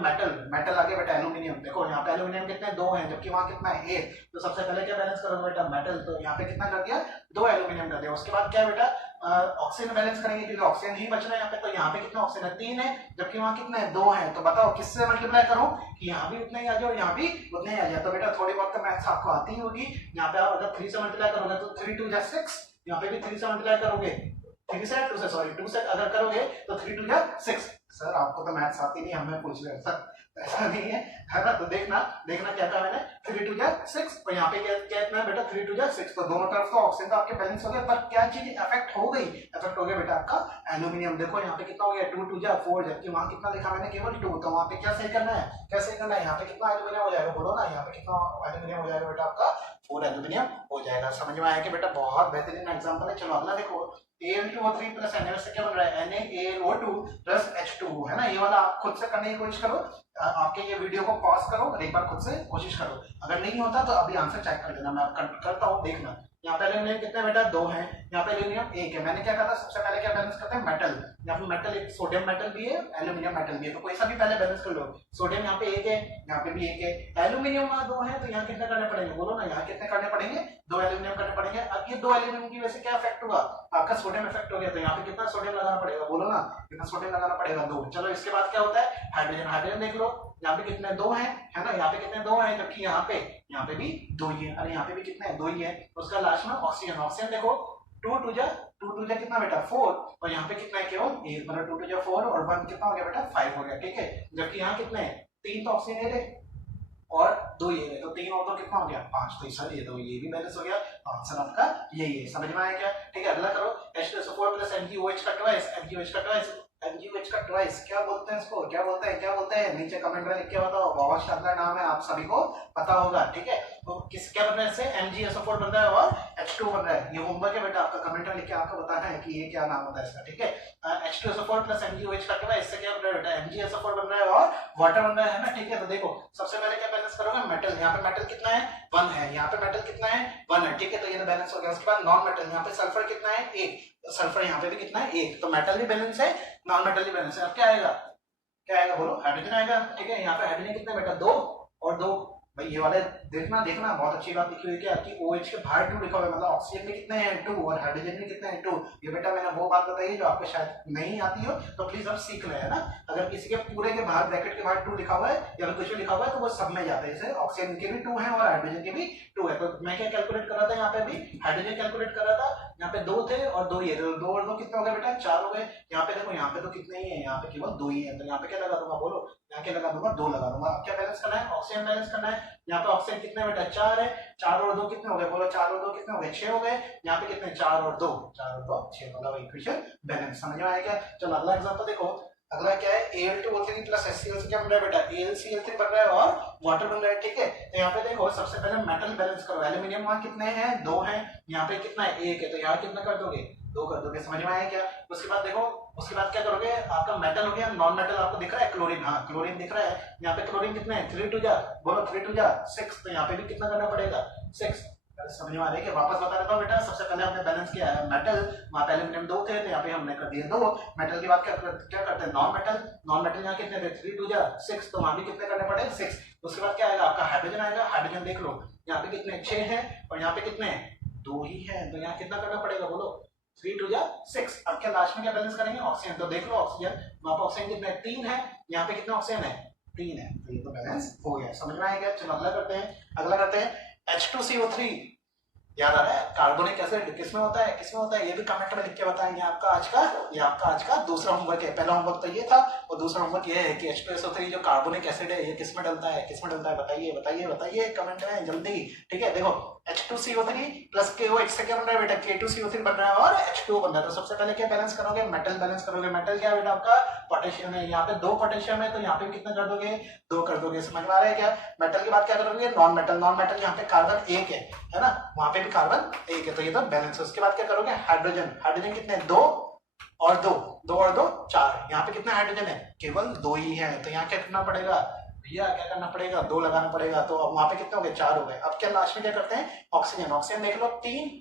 मेटल आगे बेटा एल्यूमिनियम। देखो यहाँ पे एल्यूमिनियम कितने 2 हैं जबकि वहां कितना है 1, तो सबसे पहले क्या बैलेंस करोगे बेटा मेटल, तो यहाँ पे कितना कर दिया 2 एल्यूमिनियम कर दिया। उसके बाद क्या बेटा ऑक्सीजन बैलेंस करेंगे क्योंकि ऑक्सीजन ही बच रहा है यहाँ पे, तो यहाँ पे कितना ऑक्सीजन है 3 है जबकि वहां कितना है 2 है। तो बताओ किससे मल्टीप्लाई करूं कि यहाँ भी उतना ही आ जाए और यहाँ भी उतना ही आ जाए। तो बेटा थोड़ी बहुत तो मैथ्स आपको आती ही होगी। यहाँ पे आप अगर 3 से मल्टीप्लाई करोगे तो 3 2 जा 6, यहाँ पे भी 3 से मल्टीप्लाई करोगे 3 से 2 से सॉरी 2 से अगर करोगे तो 3 2 जा 6। सर आपको तो मैथ्स आती नहीं, हमें पूछ रहे सर, ऐसा नहीं है ना। तो देखना क्या कहा मैंने 3 2 जा 6 और यहाँ पे क्या इतना है बेटा 3 2 जा 6, तो दोनों तरफ का ऑक्सीजन तो आपके बैलेंस हो गया, पर क्या चीज इफेक्ट हो गई, इफेक्ट हो गया बेटा आपका एल्यूमिनियम। देखो यहाँ पे कितना हो गया 2 2 जा 4 जबकि वहां कितना लिखा मैंने केवल 2, तो वहां पे क्या सही करना है, क्या सही करना है, यहाँ पे कितना एल्यूमिनियम हो जाएगा बोलो ना, यहाँ पे कितना एल्यूमिनियम हो जाएगा बेटा आपका 4 एल्यूमिनियम हो जाएगा। समझ में आया कि बेटा बहुत बेहतरीन एग्जांपल है। चलो अगला देखो Al2O3 प्लस Na से क्या बन रहा है NaAlO2 प्लस H2 है ना। ये वाला आप खुद से करने की कोशिश करो, आपके ये वीडियो को पॉज करो और एक बार खुद से कोशिश करो, अगर नहीं होता तो अभी आंसर चेक कर लेना, मैं करता हूँ देखना। यहाँ पे एल्यूमिनियम कितने बेटा 2 है, यहाँ पे एल्यूमिनियम 1 है। मैंने क्या कहा था सबसे पहले क्या बैलेंस करते हैं मेटल, यहाँ पे मेटल एक सोडियम मेटल भी है एल्यूमिनियम मेटल भी है, तो कोई सा भी पहले बैलेंस कर लो। सोडियम यहाँ पे 1 है, यहाँ पे भी 1 है, एल्यूमिनियम वहां 2 है, तो यहाँ कितने करने पड़ेंगे बोलो ना, यहाँ कितने करने पड़ेंगे 2 एल्यूमिनियम करने पड़ेंगे। अब ये 2 एल्यूमिनियम की वजह से क्या इफेक्ट होगा, आपका सोडियम इफेक्ट हो गया, तो यहाँ पे कितना सोडियम लगाना पड़ेगा बोलो ना, कितना सोडियम लगाना पड़ेगा 2। चलो इसके बाद क्या होता है हाइड्रोजन, हाइड्रोजन देख लो यहाँ पे कितने 2 हैं है ना, यहाँ पे कितने 2 हैं जबकि यहाँ पे भी 2 ही है, अरे यहाँ पे भी कितने 2 ही है। उसका लास्ट में ऑक्सीजन, ऑक्सीजन देखो 2 2 जा कितना बेटा 4 और यहाँ पे कितना है केवल 1, मतलब 2 2 जा 4 और 1 कितना हो गया बेटा 5 हो गया। ठीक है, जबकि यहाँ कितने 3 तो ऑक्सीजन है और 2 ये है, तो 3 और 2 कितना हो गया 5, तो सर ये तो ये भी बैलेंस हो गया, तो आंसर आपका यही है। समझ में आया क्या। ठीक है, अगला करो H2SO4 प्लस MgOH का ट्वाइस, MgOH का ट्वाइस क्या बोलते हैं इसको, क्या बोलते हैं नीचे कमेंट में लिख के बताओ, बहुत शानदार नाम है आप सभी को पता होगा। ठीक है, तो किस क्या बन रहा है इससे MgSO4 बन रहा है और H2 बन रहा है, ये होमवर्क है बेटा आपका, कमेंट में लिख के आपको बताना है कि ये क्या नाम होता है इसका। ठीक है, H2SO4 प्लस MgOH का ट्वाइस, इससे क्या बन रहा है बेटा MgSO4 बन रहा है और वाटर बन रहा है ना। ठीक है, तो देखो सबसे पहले क्या बैलेंस करोगे मेटल, यहाँ पे मेटल कितना है 1 है, यहाँ पे मेटल कितना है 1 है। ठीक है, तो ये बैलेंस हो गया। उसके बाद नॉन मेटल, यहाँ पे सल्फर कितना है 1, सल्फर यहाँ पे भी कितना है 1, तो मेटल भी बैलेंस है नॉन मेटल भी बैलेंस है। अब क्या आएगा बोलो हाइड्रोजन आएगा। ठीक है, यहाँ पे हाइड्रोजन कितना बेटा 2 और 2, भाई ये वाले देखना बहुत अच्छी बात लिखी हुई है कि OH के बाहर 2 लिखा हुआ है, मतलब ऑक्सीजन में कितने हैं 2 और हाइड्रोजन में कितने हैं 2। ये बेटा मैंने वो बात बताई जो आपको शायद नहीं आती हो, तो प्लीज अब सीख ले है ना। अगर किसी के पूरे के बाहर ब्रैकेट के बाहर 2 लिखा हुआ है या कुछ भी लिखा हुआ है तो वो सब में जाता है, जैसे ऑक्सीजन के भी 2 है और हाइड्रोजन के भी 2 है। तो मैं क्या कैलकुलेट कर रहा था, यहाँ पे भी हाइड्रोजन कैलकुलेट कर रहा था, यहाँ पे 2 थे और 2 ये 2 और 2 कितने हो गए बेटा 4 हो गए। यहाँ पे देखो यहाँ पे तो कितने ही है, यहाँ पे केवल 2 ही है, तो यहाँ पे क्या लगा दूंगा बोलो, यहाँ क्या लगा दूंगा 2 लगा दूंगा। अब क्या बैलेंस करना है ऑक्सीजन बैलेंस करना है। यहाँ पे ऑक्सीजन कितने बेटा 4 है, 4 और 2 कितने हो गए बोलो, 4 और 2 कितने हो गए 6 हो गए। यहाँ पे कितने 4 और 2 6, मतलब इक्वेशन बैलेंस। समझ में आया क्या। चलो अगला एग्जांपल देखो, अगला क्या है Al2O3 प्लस HCl से क्या बन रहा है बेटा AlCl3 बन रहा है और वाटर बन रहा है। ठीक है, तो यहाँ पे देखो सबसे पहले मेटल बैलेंस करो, एल्यूमिनियम वहां कितने हैं 2 हैं, यहाँ पे कितना है 1 है, तो यहाँ कितना कर दोगे 2 कर दोगे। समझ में आया क्या। उसके बाद देखो उसके बाद क्या करोगे, आपका मेटल हो गया, नॉन मेटल आपको दिख रहा है क्लोरीन, हाँ क्लोरीन दिख रहा है। यहाँ पे क्लोरीन कितने हैं 3 2 जा बोलो 3 2 जा 6, तो यहाँ पे भी कितना करना पड़ेगा 6। समझ में आ रहा है कि वापस बता देता हूँ बेटा, सबसे पहले हमने बैलेंस किया है मेटल, वहां पे एल्यूमिनियम 2 थे तो यहाँ पे हमने कर दिए 2। मेटल की बात क्या करते हैं नॉन मेटल यहाँ कितने थे 3 2 जा 6, तो वहां भी कितने करने पड़े 6। उसके बाद क्या आएगा आपका हाइड्रोजन आएगा, हाइड्रोजन देख लो यहाँ पे कितने 6 है और यहाँ पे कितने 2 ही है, तो यहाँ कितना करना पड़ेगा बोलो 3 2 जा 6। अब क्या लास्ट में क्या बैलेंस करेंगे ऑक्सीजन, तो देख लो ऑक्सीजन वहां पे ऑक्सीजन कितने 3 है, यहाँ पे कितना ऑक्सीजन है 3 है, तो ये तो बैलेंस हो गया। समझ में आएगा। चलो अगला करते हैं H2CO3, याद आ रहा है कार्बोनिक एसिड किसमें होता है ये भी कमेंट में लिख के बताएंगे। आपका आज का दूसरा होमवर्क है, पहला होमवर्क तो ये था और दूसरा होमवर्क ये है कि H2SO3 जो कार्बोनिक एसिड है ये किसमें डलता है बताइए कमेंट में जल्दी। ठीक है, देखो H2CO3 प्लस KOH से क्या बन रहा है बेटा K2CO3 बन रहा है और H2O बन रहा है। तो सबसे पहले क्या बैलेंस करोगे मेटल बैलेंस करोगे। मेटल क्या है बेटा आपका पोटेशियम है, यहाँ पे 2 पोटेशियम है तो यहाँ पे कितना कर दोगे 2 कर दोगे। समझ में आ रहा है क्या। मेटल के बाद क्या करोगे नॉन मेटल यहाँ पे कार्बन 1 है ना, वहां पे भी कार्बन 1 है, तो ये तो बैलेंस है। उसके बाद क्या करोगे हाइड्रोजन कितने 2 और 2 4 है, यहाँ पे कितना हाइड्रोजन है केवल 2 ही है, तो यहाँ क्या करना पड़ेगा भैया क्या करना पड़ेगा, 2 लगाना पड़ेगा। तो अब वहां पे कितने हो गए, 4 हो गए। अब क्या लास्ट में क्या करते हैं, ऑक्सीजन, ऑक्सीजन देख लो 3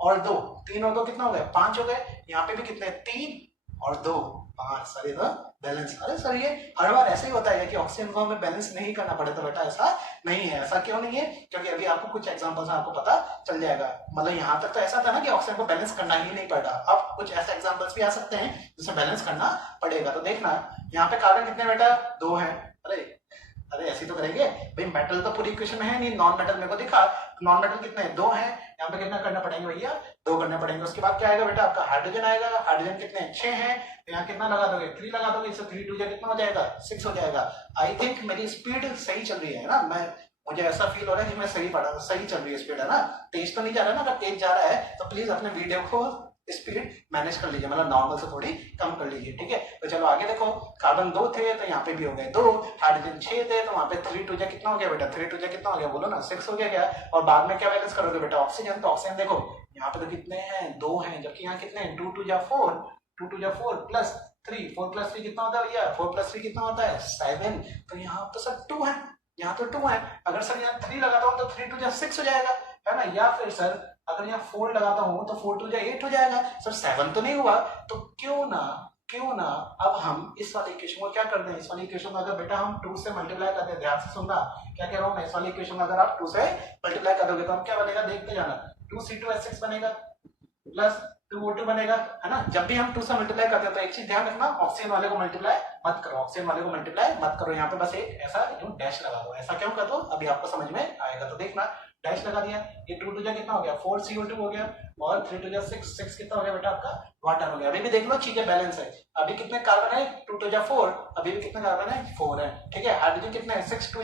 और 2, 3 और 2 कितना हो गया, 5 हो गए। यहाँ पे भी कितने, 3 और 2 5। सर ये तो बैलेंस। अरे सर ये हर बार ऐसे ही होता है कि ऑक्सीजन को हमें बैलेंस नहीं करना पड़े, तो बेटा ऐसा नहीं है। ऐसा क्यों नहीं है, क्योंकि अभी आपको कुछ एग्जांपल्स में आपको पता चल जाएगा। मतलब यहाँ तक तो ऐसा था ना कि ऑक्सीजन को बैलेंस करना ही नहीं पड़ रहा, अब कुछ ऐसे एग्जांपल्स भी आ सकते हैं जिसे बैलेंस करना पड़ेगा। तो देखना यहाँ पे कार्बन कितने बेटा, 2 है। अरे अरे ऐसे तो करेंगे भाई, मेटल तो पूरी इक्वेशन में है नहीं, नॉन मेटल मेरे को दिखा, नॉन मेटल कितने, 2 है। यहाँ पे कितना करना पड़ेंगे भैया, 2 करने पड़ेंगे। उसके बाद क्या आएगा बेटा, आपका हाइड्रोजन आएगा। हाइड्रोजन कितने, 6 है। तो यहाँ कितना लगा दोगे, 3 लगा दोगे। इससे 3 2 कितना हो जाएगा, 6 हो जाएगा। आई थिंक मेरी स्पीड सही चल रही है ना, मैं मुझे ऐसा फील हो रहा है कि मैं सही पढ़ा, सही चल रही है स्पीड, है ना। तेज तो नहीं जा रहा है ना, अगर तेज जा रहा है तो प्लीज अपने वीडियो को स्पीड मैनेज कर लीजिए, मतलब नॉर्मल से थोड़ी कम कर लीजिए, ठीक है। तो चलो आगे देखो, कार्बन 2 थे तो यहाँ पे भी हो गए 2, हाइड्रोजन 6 थे तो वहां पे 3 2 कितना हो गया बेटा, 3 2 कितना हो गया, बोलो ना, 6 हो गया क्या। और बाद में क्या बैलेंस करोगे बेटा, ऑक्सीजन। तो ऑक्सीजन देखो यहाँ पे तो कितने हैं, 2 हैं, जबकि यहाँ कितने हैं, 2 2 4, 2 2 4 प्लस 3, 4 प्लस 3 कितना होता है भैया, 4 प्लस 3 कितना होता है, 7। तो यहाँ तो सर 2 है, यहाँ तो 2 है। अगर सर यहाँ 3 लगाता हूँ तो 3 2 6 हो जाएगा, है ना। या फिर सर अगर यहाँ 4 लगाता हूँ तो 4 2 8 हो जाएगा। सर 7 तो नहीं हुआ, तो क्यों ना अब हम इस वाले इक्वेशन को क्या कर दें, इस वाली इक्वेशन को अगर बेटा हम 2 से मल्टीप्लाई कर दें, ध्यान से सुनना क्या कह रहा हूँ मैं, इस वाली इक्वेशन को अगर आप 2 से मल्टीप्लाई कर दोगे तो हम क्या बनेगा, देखते जाना, 2C2H6 बनेगा प्लस 2O2 बनेगा, है ना। जब भी हम 2 से मल्टीप्लाई करते हैं तो एक चीज ध्यान रखना, ऑक्सीजन वाले को मल्टीप्लाई मत करो, ऑक्सीजन वाले को मल्टीप्लाई मत करो। यहाँ पे बस एक ऐसा डैश लगा दो। ऐसा क्यों कर दो, अभी आपको समझ में आएगा। तो देखना, डैश लगा दिया, ये 2 2 कितना हो गया, 4CO2 हो गया, और 3 2 6 6 कितना हो गया बेटा आपका, वाटर हो गया। अभी भी देख लो चीजें बैलेंस है। अभी कितने कार्बन है, 2 2 4, अभी भी कितने कार्बन है, 4 है, ठीक है। हाइड्रोजन कितने हैं, 6 2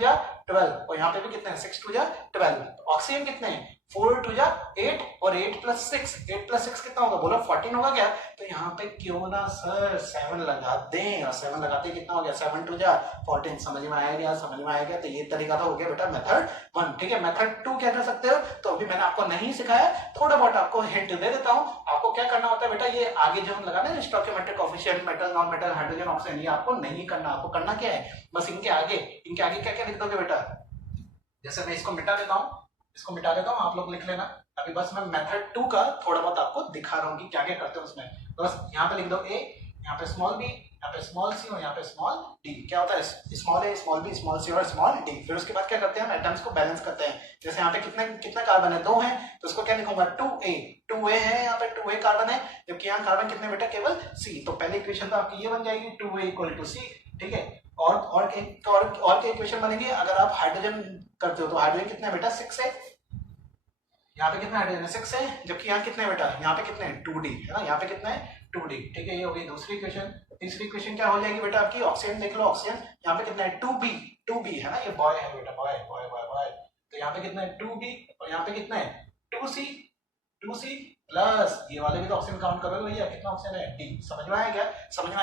12, और यहाँ पे भी कितने हैं, 6 2 12। ऑक्सीजन कितने हैं, 4 2 8, और 8 प्लस 6 कितना होगा, बोलो 14 होगा क्या। तो यहाँ पे क्यों ना सर 7 लगा दें, और 7 लगाते कितना हो गया, 7 2 14। समझ में आया गया, समझ में आएगा। तो ये तरीका तो हो गया बेटा मेथड 1, ठीक है। मेथड 2 क्या कर सकते हो, तो अभी मैंने आपको नहीं सिखाया, थोड़ा बहुत आपको हिंट दे देता हूँ। आपको क्या करना होता है बेटा, ये आगे जो हम लगाना stoichiometric coefficient, metal, non metal, hydrogen, oxygen, ये आपको नहीं करना। आपको करना क्या है, बस इनके आगे क्या क्या लिख दोगे बेटा। जैसे मैं इसको मिटा देता हूँ, इसको मिटा देता हूँ, आप लोग लिख लेना। अभी बस मैं मेथड 2 का थोड़ा बहुत आपको दिखा रहा हूँ कि क्या क्या करते हैं उसमें। तो बस यहाँ पे लिख दो ए, यहाँ पे स्मॉल बी, यहाँ पे स्मॉल सी, और यहाँ पे स्मॉल डी। क्या होता है, स्मॉल ए, स्मॉल बी, स्मॉल सी और स्मॉल डी। फिर उसके बाद क्या करते हैं, हम एटम्स को बैलेंस करते हैं। जैसे यहाँ पे कितना कार्बन है, 2 है, तो उसको क्या लिखूंगा, 2A है, यहाँ पे 2A कार्बन है, जबकि यहाँ कार्बन कितने बेटा, केवल C। तो पहली इक्वेशन तो आपकी ये बन जाएगी, 2A = C, ठीक है। और क्या इक्वेशन बनेगी, अगर आप हाइड्रोजन करते हो तो हाइड्रोजन कितना बेटा, 6 है। यहाँ पे कितना हाइड्रोजन है, 6 है, जबकि यहाँ कितने बेटा, यहाँ पे कितने हैं, 2D, है ना। यहाँ पे कितना है, 2D, ठीक है। ये हो गई दूसरी इक्वेशन। तीसरी इक्वेशन क्या हो जाएगी बेटा आपकी, ऑक्सीजन देख लो, ऑक्सीजन यहाँ पे कितना है, 2B है ना, ये बॉय है बेटा, बॉय। तो यहाँ पे कितना है, 2B, और यहाँ पे कितना है, 2C प्लस, ये वाले भी तो ऑक्सीजन काउंट करोगे भैया, कितना ऑक्सीजन है, D। समझ में आया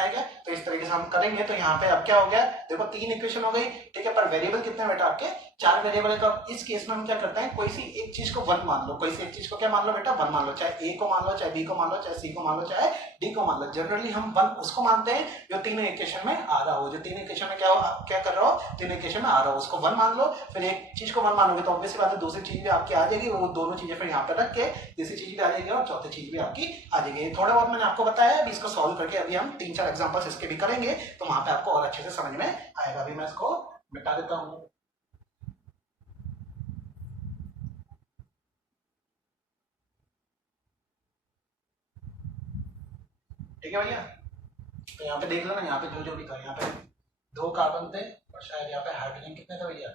क्या। तो इस तरीके से हम करेंगे। तो यहाँ पे अब क्या हो गया, देखो 3 इक्वेशन हो गई, ठीक है। पर वेरिएबल कितने बेटा आपके, 4 वेरिएबल है। तो अब इस केस में हम क्या करते हैं, कोई सी एक चीज को 1 मान लो, कोई सी एक चीज को क्या मान लो बेटा, 1 मान लो। चाहे A को मान लो, चाहे B को मान लो, चाहे C को मान लो, चाहे D को मान लो। जनरली हम 1 उसको मानते हैं जो तीनों इक्वेशन में आ रहा हो, जो तीन इक्वेशन में क्या कर रहा हो, तीन इक्वेशन में आ रहा हो, उसको 1 मान लो। फिर एक चीज को 1 मानोगे तो ऑब्वियसली बात है दूसरी चीज भी आपकी आ जाएगी, वो दोनों चीजें फिर यहाँ पे रख के तीसरी चीज भी आ जाएगी और चौथी चीज भी आपकी आ जाएगी। थोड़ा बहुत मैंने आपको बताया, अभी इसको सॉल्व करके अभी हम 3-4 एग्जांपल्स इसके भी करेंगे, तो वहां पे आपको और अच्छे से समझ में आएगा। अभी मैं इसको मिटा देता हूं। ठीक है भैया, तो यहाँ पे देख लो ना, यहाँ पे जो भी था, यहाँ पे 2 कार्बन थे, और शायद यहाँ पे हाइड्रोजन कितने थे भैया,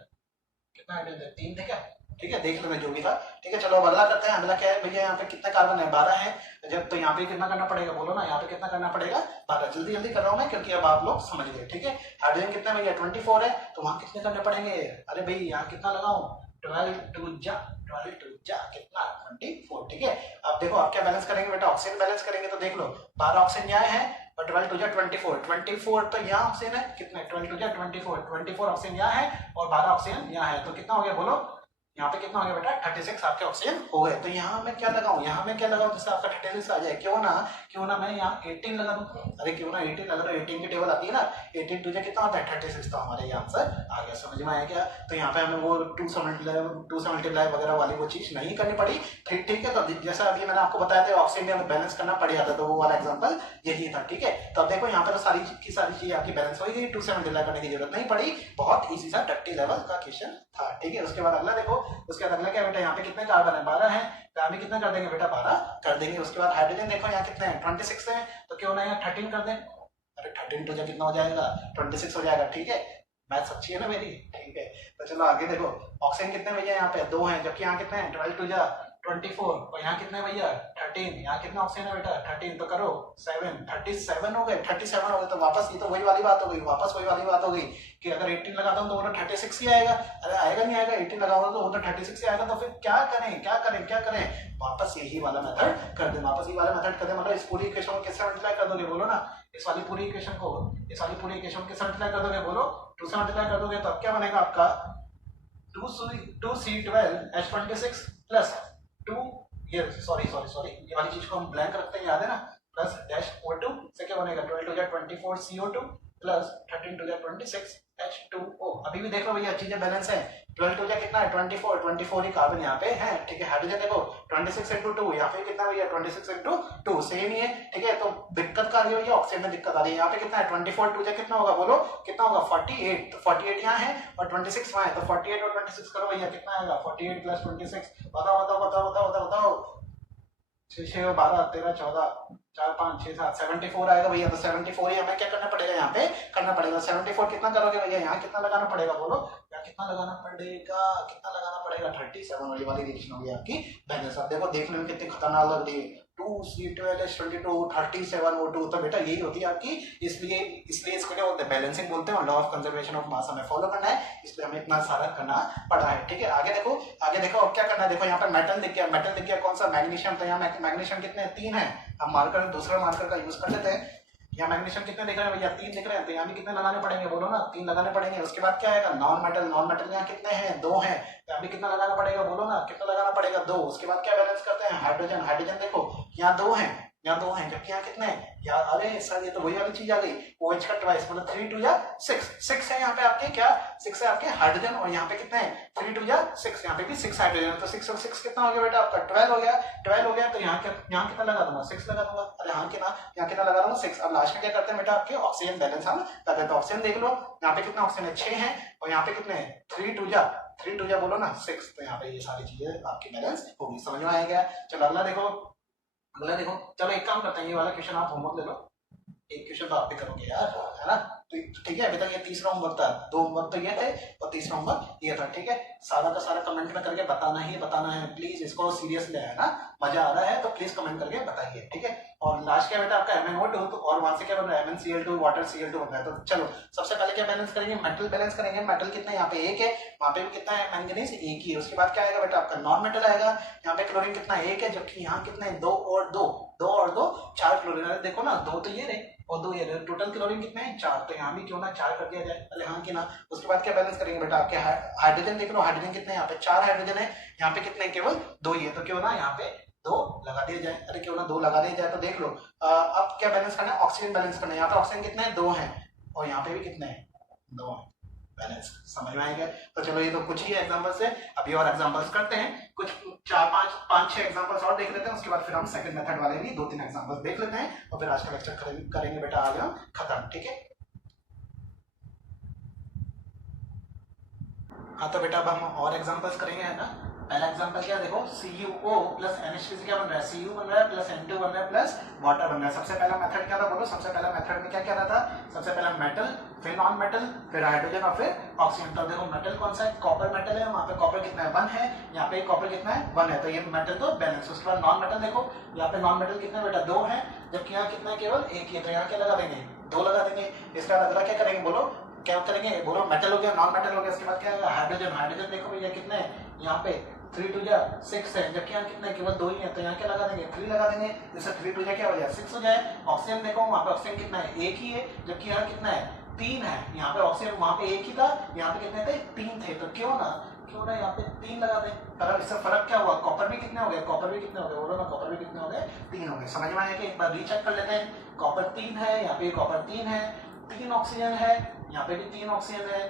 कितना हाइड्रोजन थे, 3 थे क्या, ठीक है। देख लेना जो भी था, ठीक है। चलो अब अगला करते हैं। अगला क्या है भैया, यहाँ पे कितने कार्बन है, 12 है। जब तो यहाँ पे कितना करना पड़ेगा, बोलो ना, यहाँ पे कितना करना पड़ेगा, 12। जल्दी कर रहा हूँ मैं, क्योंकि अब आप लोग समझ गए, ठीक है। हाइड्रोजन कितना भैया, 24 है, तो वहां कितने करने पड़ेंगे, अरे भाई यहाँ कितना लगाऊं, 12 2 जा कितना, 24, ठीक है। अब देखो आप क्या बैलेंस करेंगे बेटा, ऑक्सीजन बैलेंस करेंगे। तो देख लो 12 ऑक्सीजन यहाँ है, और 12 2 24 तो यहाँ ऑक्सीजन है कितने, 12 2 24 ऑक्सीजन यहाँ है, और 12 ऑक्सीजन यहाँ है, तो कितना हो गया बोलो, यहाँ पे कितना हो गया बेटा 36 आपके ऑक्सीजन हो गए। तो यहाँ मैं क्या लगाऊं, यहाँ मैं क्या लगाऊं जिससे आपका 36 आ जाए। क्यों ना मैं यहाँ 18 लगा दूं। अरे क्यों ना 18 लगा दो, 18 की टेबल आती है ना, 18 तुझे कितना आता है 36, तो हमारे ये आंसर आ गया। समझ में आया क्या? तो यहाँ पे हमें वो 2 से मल्टीप्लाई वगैरह वाली वो चीज नहीं करनी पड़ी। ठीक है। तो जैसा अभी मैंने आपको बताया था ऑक्सीजन में बैलेंस करना पड़ जाता, तो वो वाला एग्जाम्पल यही था। ठीक है। तो अब देखो यहाँ पे तो सारी चीज आपकी बैलेंस हो गई, 2 से मल्टीप्लाई करने की जरूरत नहीं पड़ी। बहुत ईजी सा डट्टी लेवल का क्वेश्चन था। ठीक है। उसके बाद अगला देखो, उसके बाद अगला क्या बेटा, यहाँ पे कितने कार्बन है 12 है, तो यहाँ पे कितना कर देंगे बेटा 12 कर देंगे। उसके बाद हाइड्रोजन देखो यहाँ कितने हैं 26 है, तो क्यों ना यहाँ 13 कर दें। अरे 13 टू जा कितना हो जाएगा 26 हो जाएगा। ठीक है, मैथ्स अच्छी है ना मेरी। ठीक है। तो चलो आगे देखो, ऑक्सीजन कितने भैया यहाँ पे 2 हैं, जबकि यहाँ कितने हैं 12 टू जा 24, और यहाँ कितने भैया 13, यहाँ कितना ऑक्सीजन है बेटा 13, तो करो 7 37 हो गए। 37 हो गए तो वापस ये तो वही वाली बात हो गई, वापस वही वाली बात हो गई कि अगर 18 लगाता हूँ तो वो तो 36 ही आएगा। अरे आएगा नहीं आएगा, 18 लगाऊंगा तो वो तो 36 ही आएगा। तो फिर क्या करें, वापस यही वाला मेथड कर दें, वापस ये वाला मेथड कर दें। मतलब इस पूरी इक्वेशन को किससे मल्टीप्लाई कर दोगे बोलो ना, इस वाली पूरी इक्वेशन को किससे मल्टीप्लाई कर दोगे बोलो, 2 से मल्टीप्लाई कर दोगे। तो अब क्या बनेगा आपका 2C12H26 प्लस 2 ये सॉरी ये वाली चीज को हम ब्लैंक रखते हैं, याद है ना, प्लस डैश O2 से क्या बनेगा 12 to 24 CO2 plus 13 to 26 H2O। अभी भी देख लो भैया चीजें बैलेंस है। 12 टू कितना है 24 ही कार्बन यहाँ पे है। ठीक है। हाइड्रोजन देखो 26 into 2, यहाँ पे कितना भैया 26 into 2 सेम ही है। ठीक है। तो दिक्कत आ रही है भैया, ऑक्सीजन में दिक्कत आ रही है। यहाँ पे कितना है 24 टू कितना होगा बोलो, कितना होगा 48, तो 48 यहाँ है और 26 वहाँ है, तो 48 और 26 करो भैया कितना आएगा 48 प्लस 26, बताओ 6 6 12 13 14 4 5 6 7 74 आएगा भैया। तो 74 ही हमें क्या करना पड़ेगा यहाँ पे करना पड़ेगा। 74 कितना करोगे भैया, यहाँ कितना लगाना पड़ेगा बोलो, यहाँ कितना लगाना पड़ेगा 37 वाली रिएक्शन होगी आपकी बैलेंस। अब देखो देखने में कितनी खतरनाक लग रही है, 2C12H22 37O2, तो बेटा यही होती है आपकी। इसलिए इसको क्या बोलते हैं बैलेंसिंग बोलते हैं, और law of conservation of mass हमें फॉलो करना है, इसलिए हमें इतना सारा करना पड़ा है। ठीक है। आगे देखो अब क्या करना है। देखो यहाँ पे मेटल दिख गया कौन सा मैग्नीशियम, तो यहाँ मैग्नीशियम कितने 3 है। हम मार्कर दूसरा मार्कर का यूज कर लेते हैं। यहाँ मैग्नीशियम कितने दिख रहे हैं भैया 3 दिख रहे हैं, तो यहाँ भी कितने लगाने पड़ेंगे बोलो ना 3 लगाने पड़ेंगे। उसके बाद क्या आएगा नॉन मेटल यहाँ कितने हैं 2 हैं, तो यहाँ भी कितना लगाना पड़ेगा बोलो ना, कितना लगाना पड़ेगा 2। उसके बाद क्या बैलेंस करते हैं हाइड्रोजन देखो यहाँ 2 हैं, जबकि यहाँ कितने हैं यार, अरे सर ये तो वही वाली चीज आ गई, OH का ट्वाइस मतलब 3 2 या 6 है यहाँ पे आपके, क्या 6 है आपके हाइड्रोजन, और यहाँ पे कितने हैं 3 2 या 6, यहाँ पे भी 6 हाइड्रोजन, तो 6 और 6 कितना हो गया बेटा आपका 12 हो गया। तो यहाँ कितना लगा दूंगा 6 लगा दूंगा। अरे हाँ यहाँ कितना लगा दूंगा 6। अब लास्ट में क्या करते हैं बेटा आपके ऑक्सीजन बैलेंस हम करते हैं। तो ऑक्सीजन देख लो यहाँ पे कितना ऑक्सीजन है 6 है, और यहाँ पे कितने हैं 3 2 जा बोलो ना 6, तो यहाँ पे ये सारी चीजें आपकी बैलेंस होगी। समझ में आएगा। चलो अगला देखो चलो एक काम करते हैं, ये वाला क्वेश्चन आप होमवर्क ले लो, एक क्वेश्चन तो आप भी करोगे यार, है ना। तो ठीक है, अभी तक ये तीसरा होमवर्क था, 2 होमवर्क तो ये थे और तीसरा होमवर्क ये था। ठीक है, सारा का सारा कमेंट में करके बताना है, प्लीज इसको सीरियस ले आना, मजा आ रहा है तो प्लीज कमेंट करके बताइए। ठीक है। और लास्ट क्या बेटा आपका MnO2, तो और वहां से क्या बन रहा है MnCl2 वाटर Cl2 बन रहा है। तो चलो सबसे पहले क्या बैलेंस करेंगे, मेटल बैलेंस करेंगे। मेटल कितना यहाँ पे 1 है, वहां पे भी कितना है मैंगनीज 1 ही है। उसके बाद क्या आएगा बेटा आपका नॉन मेटल आएगा, यहाँ पे क्लोरीन कितना 1 है, जबकि यहाँ कितना है 2 और 2 4 क्लोरीन। अरे देखो ना 2 तो ये रहे और 2 ये रहे, टोटल क्लोरीन कितने हैं 4, तो यहाँ भी क्यों ना 4 कर दिया जाए। अरे हाँ कि ना। उसके बाद क्या बैलेंस करेंगे बेटा आपके हाइड्रोजन देख लो, हाइड्रोजन कितने यहाँ पे 4 हाइड्रोजन है, यहाँ पे कितने केवल 2 ही है, तो क्यों ना यहाँ पे 2 लगा दिया जाए। अरे क्यों ना 2 लगा दिया जाए। तो देख लो अब क्या बैलेंस करना है, ऑक्सीजन बैलेंस करना है। यहाँ पे ऑक्सीजन कितने हैं 2 हैं, और यहाँ पे भी कितने हैं 2 हैं, बैलेंस समझ में आएगा। तो चलो ये तो कुछ ही एग्जांपल्स है, अभी और एग्जांपल्स करते हैं, कुछ 4 5 6 एग्जांपल्स और देख लेते हैं। उसके बाद फिर हम सेकंड मेथड वाले भी 2-3 एग्जांपल्स देख लेते हैं, और फिर आज का लेक्चर करेंगे बेटा आज हम खत्म। ठीक है। हाँ तो बेटा अब हम और एग्जांपल्स करेंगे, है ना। पहला एग्जांपल क्या देखो, CuO प्लस NH3 से क्या बन रहा है, Cu बन रहा है प्लस N2 बन रहा है प्लस वाटर बन रहा है। सबसे पहला मेथड क्या था बोलो, सबसे पहला मेथड में क्या रहा था, सबसे पहला मेटल, फिर नॉन मेटल, फिर हाइड्रोजन और फिर ऑक्सीजन। तो देखो मेटल कौन सा है, कॉपर मेटल है, वहां पे कॉपर कितना है 1 है, यहाँ पे कॉपर कितना है 1 है, तो ये मेटल तो बैलेंस। उसके बाद नॉन मेटल देखो, यहाँ पे नॉन मेटल कितना बेटा 2 है, जबकि यहाँ कितना है केवल 1 ही है, तो यहाँ क्या लगा देंगे 2 लगा देंगे। इसके बाद अगला क्या करेंगे बोलो, क्या करेंगे बोलो, मेटल हो गया, नॉन मेटल हो गया। इसके बाद क्या है हाइड्रोजन देखो भैया कितने हैं, यहाँ पे 3 2 जा 6 है, जबकि यहाँ कितना है केवल 2 ही है, तो यहाँ क्या लगा देंगे 3 लगा देंगे, जैसे 3 2 जा क्या हो जाए 6 हो जाए। ऑक्सीजन देखो वहाँ पे ऑक्सीजन कितना है 1 ही है, जबकि यहाँ कितना है 3 है, यहाँ पे ऑक्सीजन वहां पे एक ही था, यहाँ पे कितने थे 3 थे, तो क्यों ना यहाँ पे 3 लगा दें। पर इससे फर्क क्या हुआ, कॉपर भी कितने हो गए, कॉपर भी कितने हो गए, बोलो ना कॉपर भी कितने हो गए 3 हो गए। समझ में आया कि एक बार रीचेक कर लेते हैं। कॉपर 3 है, यहाँ पे कॉपर 3 है, 3 ऑक्सीजन है, यहाँ पे भी 3 ऑक्सीजन है,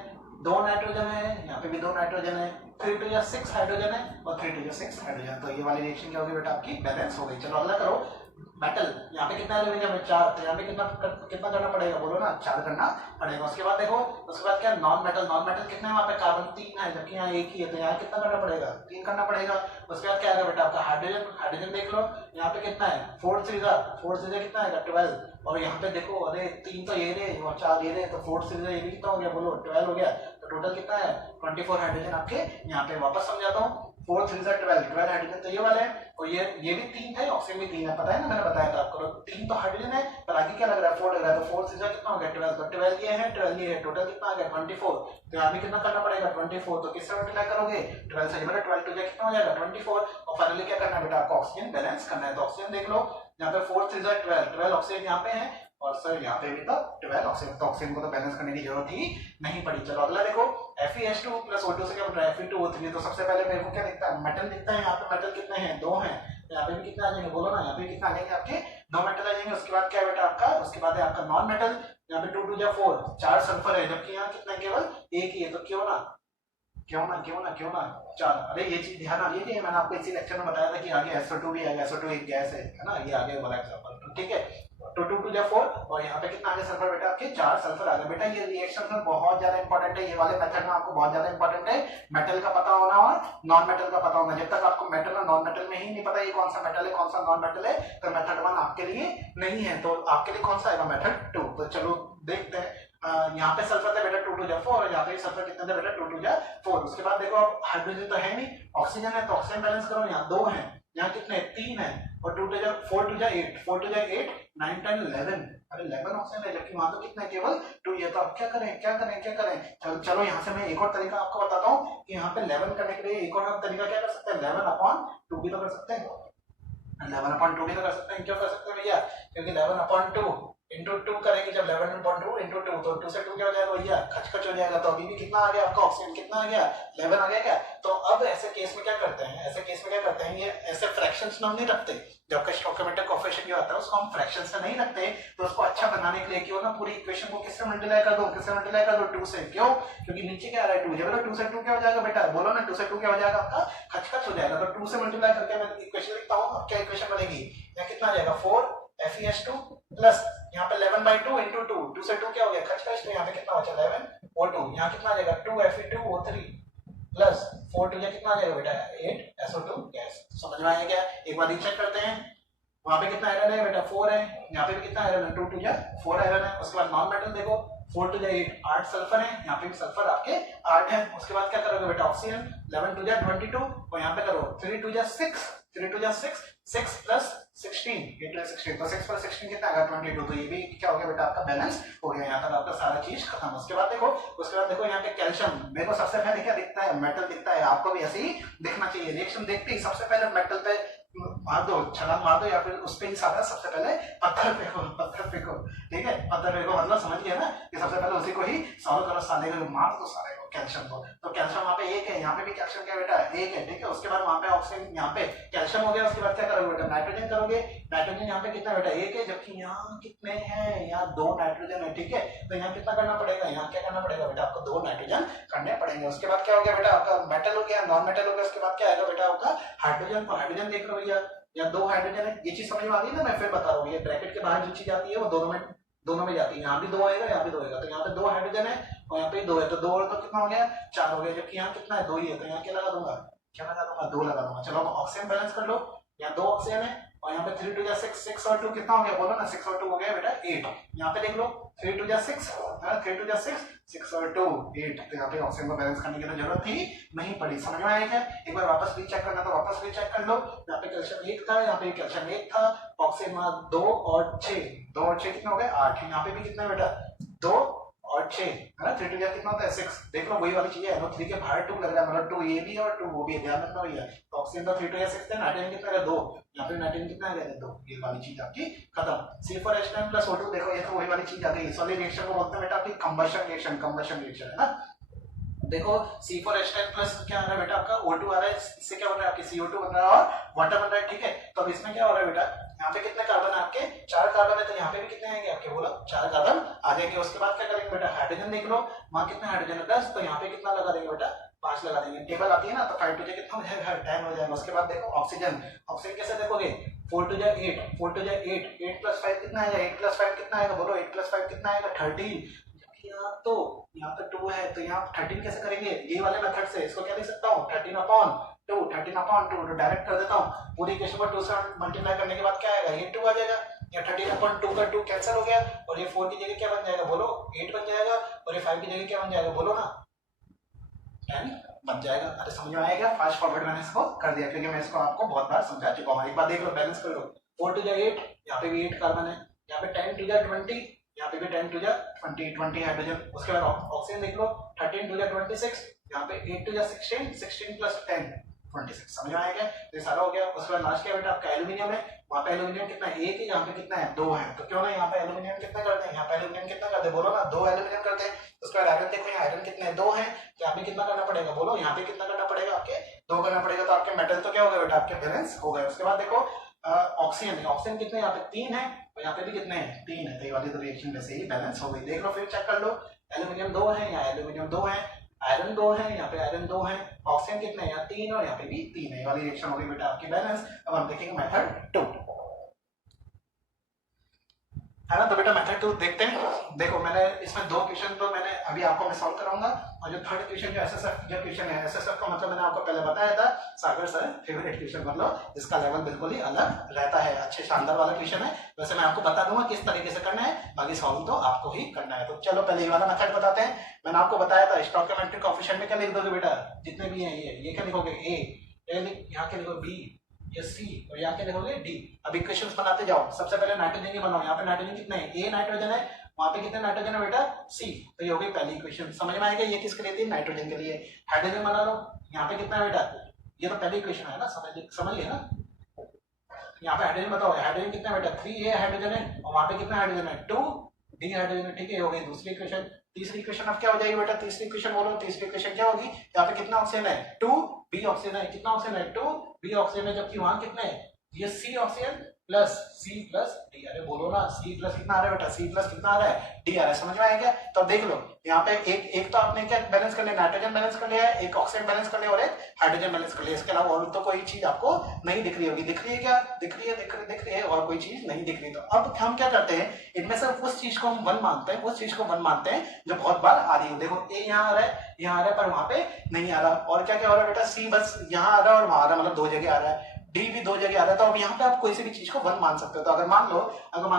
2 नाइट्रोजन है, यहाँ पे भी 2 नाइट्रोजन है, 3 टू या 6 हाइड्रोजन है और 3 टू या 6 हाइड्रोजन। तो ये वाली रिएक्शन क्या होगी बेटा आपकी बैलेंस हो गई। चलो अगला करो। मेटल यहाँ पे कितना एल्यूमिनियम है 4, तो यहाँ पे कितना करना पड़ेगा, बोलो ना 4 करना पड़ेगा। उसके बाद देखो, उसके बाद क्या नॉन मेटल, नॉन मेटल कितने हैं वहाँ पे, कार्बन 3 है, जबकि यहाँ एक ही है, तो यहाँ कितना करना पड़ेगा 3 करना पड़ेगा। उसके बाद क्या आएगा बेटा आपका हाइड्रोजन, हाइड्रोजन देख लो यहाँ पे कितना है 4 3 कितना आएगा 12, और यहाँ पे देखो अरे 3 तो ये रे और 4 ये रे, तो 4 3 ये भी कितना हो गया, बोलो 12 हो गया। तो टोटल कितना है 24 हाइड्रोजन आपके यहाँ पे। वापस समझाता हूँ, 4 3 12 हाइड्रोजन तो ये वाले हैं, और ये भी 3 थे, ऑक्सीजन भी 3 है, पता है ना, मैंने बताया था आपको। 3 तो हाइड्रोजन है, पर आगे क्या लग रहा है 4 लग रहा है, तो 4 3 कितना हो गया 12, तो 12 ये है 12 ये है, टोटल कितना आ गया 24। तो यहाँ भी कितना करना पड़ेगा 24, तो किससे मल्टीप्लाई करोगे 12 से, मतलब 12 टू कितना हो जाएगा 24। और फाइनली क्या करना है बेटा आपको ऑक्सीजन बैलेंस करना है। तो ऑक्सीजन देख लो यहाँ पे 4 3 12 ऑक्सीजन यहाँ पे है, और सर यहाँ पे भी तो 12 ऑक्सीजन, तो ऑक्सीजन को तो बैलेंस करने की जरूरत ही नहीं पड़ी। चलो अगला देखो, FeH2 प्लस O2 से क्या बन रहा है Fe2O3। तो सबसे पहले मेरे को क्या दिखता है, मेटल दिखता है, यहाँ पे मेटल कितने हैं 2 हैं, तो यहाँ पे भी कितने आ जाएंगे, बोलो ना यहाँ पे कितना आ जाएंगे आपके 2 मेटल आ जाएंगे। उसके बाद क्या है बेटा आपका, उसके बाद है आपका नॉन मेटल, यहाँ पे 2 2 4 4 सल्फर है, जबकि यहाँ कितना केवल एक ही है, तो क्यों ना 4। अरे ये चीज ध्यान आ रही है कि मैंने आपको इसी लेक्चर में बताया था कि आगे SO2 भी आएगा, SO2 एक गैस है ना, ये आगे वाला एग्जांपल, ठीक है। तो 2 2 4 और यहाँ पे कितना आगे सल्फर बेटा आपके 4 सल्फर आ गए। बेटा ये रिएक्शन में बहुत ज्यादा इंपॉर्टेंट है, ये वाले मेथड में आपको बहुत ज्यादा इंपॉर्टेंट है मेटल का पता होना और नॉन मेटल का पता होना। जब तक आपको मेटल और नॉन मेटल में ही नहीं पता ये कौन सा मेटल है कौन सा नॉन मेटल है, तो मेथड 1 आपके लिए नहीं है, तो आपके लिए कौन सा आएगा मेथड 2। तो चलो देखते हैं, यहाँ पे सल्फर थे बेटा 2 2 4 और यहाँ पे सल्फर कितने थे बेटा 2 2 4। उसके बाद देखो अब हाइड्रोजन तो है नहीं, ऑक्सीजन है, तो ऑक्सीजन बैलेंस करो, यहाँ 2 है, यहाँ कितने 3 है, और 2 2 4 2 8 4 2 8 9 10 11, अरे 11 ऑक्सीजन है, जबकि वहां तो कितना केवल 2। ये तो अब क्या करें। चलो यहाँ से मैं एक और तरीका आपको बताता हूँ कि यहाँ पे 11 करने के लिए एक और हम तरीका क्या कर सकते हैं, 11/2 भी तो कर सकते हैं, 11/2 भी तो कर सकते हैं। क्यों कर सकते हैं भैया, क्योंकि 11/2 इंटू 2 करेंगे, जब 11/2 इंटू 2 तो 2 से 2 क्या हो जाएगा भैया, खच हो जाएगा। तो अभी भी कितना आ गया आपका ऑक्सीजन, कितना आ गया 11 आ गया क्या। तो अब ऐसे केस में क्या करते हैं, ये ऐसे फ्रैक्शंस में हम नहीं रखते, जब का स्टोइकोमेट्रिक कोएफिशिएंट जो आता है उसको हम फ्रैक्शंस में नहीं रखते, तो उसको अच्छा बनाने के लिए क्यों ना पूरी इक्वेशन को किससे मल्टीप्लाई कर दो 2 से। क्यों, क्योंकि नीचे क्या आ रहा है 2, जब 2 से 2 क्या हो जाएगा बेटा, बोलो ना 2 से 2 क्या हो जाएगा आपका खच हो जाएगा। तो 2 से मल्टीप्लाई करके मैं इक्वेशन लिखता हूँ, अब क्या इक्वेशन बनेगी, यहाँ कितना आ जाएगा 4 FeH2 प्लस यहाँ पे 11/2 इंटू 2 से 2 क्या हो गया खच, तो यहाँ पे कितना बचा 11 O2, यहाँ कितना आ जाएगा 2 Fe2O3 प्लस 4 2 कितना आ जाएगा बेटा 8 SO2 गैस। समझ में आया क्या, एक बार रीचेक करते हैं। वहां पे कितना आयरन है बेटा 4 है, यहाँ पे भी कितना आयरन है 2 2 4 आयरन है। उसके बाद नॉन मेटल देखो 4 2 8 सल्फर है, यहाँ पे भी सल्फर आपके 8 है। उसके बाद क्या करोगे बेटा ऑक्सीजन 11 2 22 और यहाँ पे करो 3 2 6 6 प्लस 16 8 प्लस 16, तो 6 प्लस 16 कितना आएगा 22। तो ये भी क्या हो गया बेटा आपका बैलेंस हो गया, यहाँ तक आपका सारा चीज खत्म। उसके बाद देखो यहाँ पे कैल्शियम, मेरे को सबसे पहले क्या दिखता है मेटल दिखता है, आपको भी ऐसे ही दिखना चाहिए। रिएक्शन देखते ही सबसे पहले मेटल पे मार दो, छलांग मार दो, या फिर उस पे ही सारा सबसे पहले पत्थर फेंको, ठीक है, पत्थर फेंको मतलब समझ गया ना कि सबसे पहले उसी को ही सॉल्व करो, साले को मार दो सारे को कैल्शियम को। तो कैल्शियम वहाँ पे 1 है, यहाँ पे भी कैल्शियम क्या बेटा 1 है, ठीक है। उसके बाद वहाँ पे ऑक्सीजन, यहाँ पे कैल्शियम हो गया। उसके बाद क्या करोगे बेटा नाइट्रोजन करोगे, नाइट्रोजन यहाँ पे कितना बेटा 1 है, जबकि यहाँ कितने हैं, यहाँ 2 नाइट्रोजन है, ठीक है। तो यहाँ कितना करना पड़ेगा, यहाँ क्या करना पड़ेगा बेटा आपको 2 नाइट्रोजन करने पड़ेंगे। उसके बाद क्या हो गया बेटा आपका मेटल हो गया, नॉन मेटल हो गया। उसके बाद क्या आएगा बेटा आपका हाइड्रोजन, तो हाइड्रोजन देख लो भैया यहाँ 2 हाइड्रोजन है, ये चीज समझ में आ रही है ना, मैं फिर बता रहा हूँ, ये ब्रैकेट के बाहर जो चीज आती है वो दोनों में जाती है, यहाँ भी 2 आएगा यहाँ भी 2 आएगा। तो यहाँ पे 2 हाइड्रोजन है और यहाँ पे 2 है, तो 2 और 2 कितना हो गया 4 हो गया, जबकि यहाँ कितना है 2 ही है, तो यहाँ क्या लगा दूंगा 2 लगा दूंगा। चलो ऑक्सीजन बैलेंस कर लो, यहाँ 2 ऑक्सीजन है और यहाँ पे 3 2 6 और 2 कितना हो गया, बोलो ना 6 और 2 हो गया बेटा 8। यहाँ पे देख लो 3 2 6 3 2 6 और 2 8, तो यहाँ पे ऑक्सीजन को बैलेंस करने की तो जरूरत ही नहीं पड़ी। समझ में आया क्या, एक बार वापस रीचेक करना तो वापस रीचेक कर लो। यहाँ पे कैल्शियम 1 था, यहाँ पे कैल्शियम 1 था, ऑक्सीजन 2 और 6 कितना हो गया 8, यहाँ पे भी कितना बेटा 2 और 6 है ना, 3 2 कितना होता है 6। देख लो वही वाली चीज है, NO3 के बाहर 2 लग रहा है, मतलब 2 ये भी है और 2 वो भी है, ध्यान रखना भैया। तो ऑक्सीजन का 3 2 6 है, नाइट्रोजन कितना है 2, यहाँ पे नाइट्रोजन कितना है 2, ये वाली चीज आपकी खत्म। C4H9 प्लस O2, देखो ये तो वही वाली चीज आ गई, इस वाली रिएक्शन को बोलते हैं बेटा आपकी कंबशन रिएक्शन, कंबशन रिएक्शन है ना। देखो C4H10 प्लस क्या आ रहा है बेटा आपका O2 आ रहा है, इससे क्या बन रहा है आपकी CO2 बन रहा है और वाटर बन रहा है, ठीक है। तो अब इसमें क्या हो रहा है बेटा, यहाँ पे कितने कार्बन है आपके 4 कार्बन है, तो यहाँ पे भी कितने आएंगे आपके, बोलो 4 कार्बन आ जाएंगे। उसके बाद क्या करेंगे बेटा, हाइड्रोजन देख लो, वहां कितने हाइड्रोजन है 10, तो यहाँ पे कितना लगा देंगे बेटा 5 लगा देंगे। टेबल आती है ना, तो 5 टू कितना हो जाएगा 10 हो जाएगा। उसके बाद देखो ऑक्सीजन, ऑक्सीजन कैसे देखोगे 4 टू 8, 4 टू 8, 8 प्लस 5 कितना आएगा, 8 प्लस 5 कितना आएगा, बोलो 8 प्लस 5 कितना आएगा 13। यहाँ तो यहाँ पे 2 है, तो यहाँ 13 कैसे करेंगे, ये वाले मेथड से इसको क्या लिख सकता हूँ 13 अपॉन 2, 13 अपॉन 2, तो डायरेक्ट कर देता हूँ पूरी इक्वेशन को 2 से मल्टीप्लाई करने के बाद क्या आएगा, ये 2 आ जाएगा, या 13 अपॉन 2 का 2 कैंसिल हो गया, और ये 4 की जगह क्या बन जाएगा, बोलो 8 बन जाएगा, और ये 5 की जगह क्या बन जाएगा, बोलो ना 10 बन जाएगा। अरे समझ में आएगा, फास्ट फॉरवर्ड मैंने इसको कर दिया, क्योंकि मैं इसको आपको बहुत बार समझा चुका हूँ। एक बार देख लो, बैलेंस कर लो, 4 टू 8, यहाँ पे भी 8 कार्बन है, यहाँ पे 10 टू 20, यहाँ पे भी 10 टू 20 हाइड्रोजन। उसके बाद ऑक्सीजन देख लो, 13 टू 26, यहाँ पे 8 टू 16, 16 प्लस 10 26, समझ में आएगा, ये सारा हो गया। उसके बाद लास्ट क्या बेटा आपका एल्यूमिनियम है, वहाँ पे एल्यूमिनियम कितना है 1 है, यहाँ पे कितना है 2 है, तो क्यों ना यहाँ पे एल्यूमिनियम कितना करते हैं, यहाँ पे एल्यूमिनियम कितना करते हैं, बोलो ना 2 एल्यूमिनियम करते हैं। उसके बाद आयरन देखो, यहाँ आयरन कितने 2 है, तो यहाँ पे कितना करना पड़ेगा, बोलो यहाँ पे कितना करना पड़ेगा आपके 2 करना पड़ेगा, तो आपके मेटल तो क्या हो गया बेटा आपके बैलेंस हो गए। उसके बाद देखो ऑक्सीजन, ऑक्सीजन कितने यहाँ पे 3 है, और यहाँ पे भी कितने हैं 3 है, तो ये वाली तो रिएक्शन वैसे ही बैलेंस हो गई। देख लो फिर चेक कर लो, एल्यूमिनियम 2 है, यहाँ एल्यूमिनियम 2 है, आयरन 2 है, यहाँ पे आयरन 2 है, ऑक्सीजन कितने हैं यहाँ 3 और यहाँ पे भी 3 है, ये वाली रिएक्शन हो गई बेटा आपकी बैलेंस। अब हम देखेंगे मेथड 2, है ना। तो बेटा मेथड 2 देखते हैं। देखो मैंने इसमें 2 क्वेश्चन तो मैंने अभी आपको मैं सॉल्व कराऊंगा, और जो थर्ड क्वेश्चन जो एसएसएफ जो क्वेश्चन है, एसएसएफ का मतलब मैंने आपको पहले बताया था, सागर सर फेवरेट क्वेश्चन, मतलब इसका लेवल बिल्कुल ही अलग रहता है, अच्छे शानदार वाला क्वेश्चन है। वैसे मैं आपको बता दूंगा किस तरीके से करना है, बाकी सॉल्व तो आपको ही करना है। तो चलो पहले ये वाला मेथड बताते हैं। मैंने आपको बताया था स्टोइकोमेट्रिक कोएफिशिएंट में क्या लिख दोगे बेटा, जितने भी हैं ये क्या लिखोगे ए, यहाँ क्या लिखोगे बी, ये सी, और यहाँ क्या लिखोगे डी। अब इक्वेशंस बनाते जाओ, सबसे पहले नाइट्रोजन की बनाओ, यहाँ पे नाइट्रोजन कितने हैं, ए नाइट्रोजन है, वहां पे कितने नाइट्रोजन है बेटा सी, तो ये हो गई पहली इक्वेशन, समझ में आएगा ये किसके लिए थी, नाइट्रोजन के लिए। हाइड्रोजन बना लो, यहाँ पे कितना है बेटा, ये तो पहली इक्वेशन है ना, समझ लिया ना। यहाँ पे हाइड्रोजन बताओ, हाइड्रोजन कितना है बेटा 3 हाइड्रोजन है, और वहां पे कितना हाइड्रोजन है 2 डी हाइड्रोजन है, ठीक है, हो गई दूसरी इक्वेशन। तीसरी इक्वेशन अब क्या हो जाएगी बेटा, तीसरी इक्वेशन बोलो, तीसरी इक्वेशन क्या होगी, यहाँ पे कितना ऑक्सीजन है 2, बी ऑक्सीजन है, कितना ऑक्सीजन है 2, बी ऑक्सीजन है, जबकि वहां कितने है, ये C oxygen plus C plus D, अरे बोलो ना सी प्लस कितना आ रहा है बेटा, सी प्लस कितना आ रहा है डी आ रहा है, समझ में आएगा। तो देख लो यहाँ पे एक तो आपने क्या बैलेंस कर लिया, नाइट्रोजन बैलेंस कर लिया है, एक ऑक्सीजन बैलेंस कर लिया और एक हाइड्रोजन बैलेंस कर लिया, इसके अलावा और तो कोई चीज आपको नहीं दिख रही होगी, दिख रही है क्या, दिख रही है और कोई चीज नहीं दिख रही। तो अब हम क्या करते हैं, इनमें से उस चीज को हम 1 मानते हैं, उस चीज को 1 मानते हैं जो बहुत बार आ रही है। देखो ए यहाँ आ रहा है, यहाँ आ रहा है, पर वहां पे नहीं आ रहा, और क्या क्या हो रहा है बेटा, सी बस यहाँ आ रहा है और वहां आ रहा है, मतलब 2 जगह आ रहा है, डी भी 2 जगह आ रहा है। तो अब यहाँ पे आप कोई सी भी चीज को 1 मान सकते हो। तो अगर मान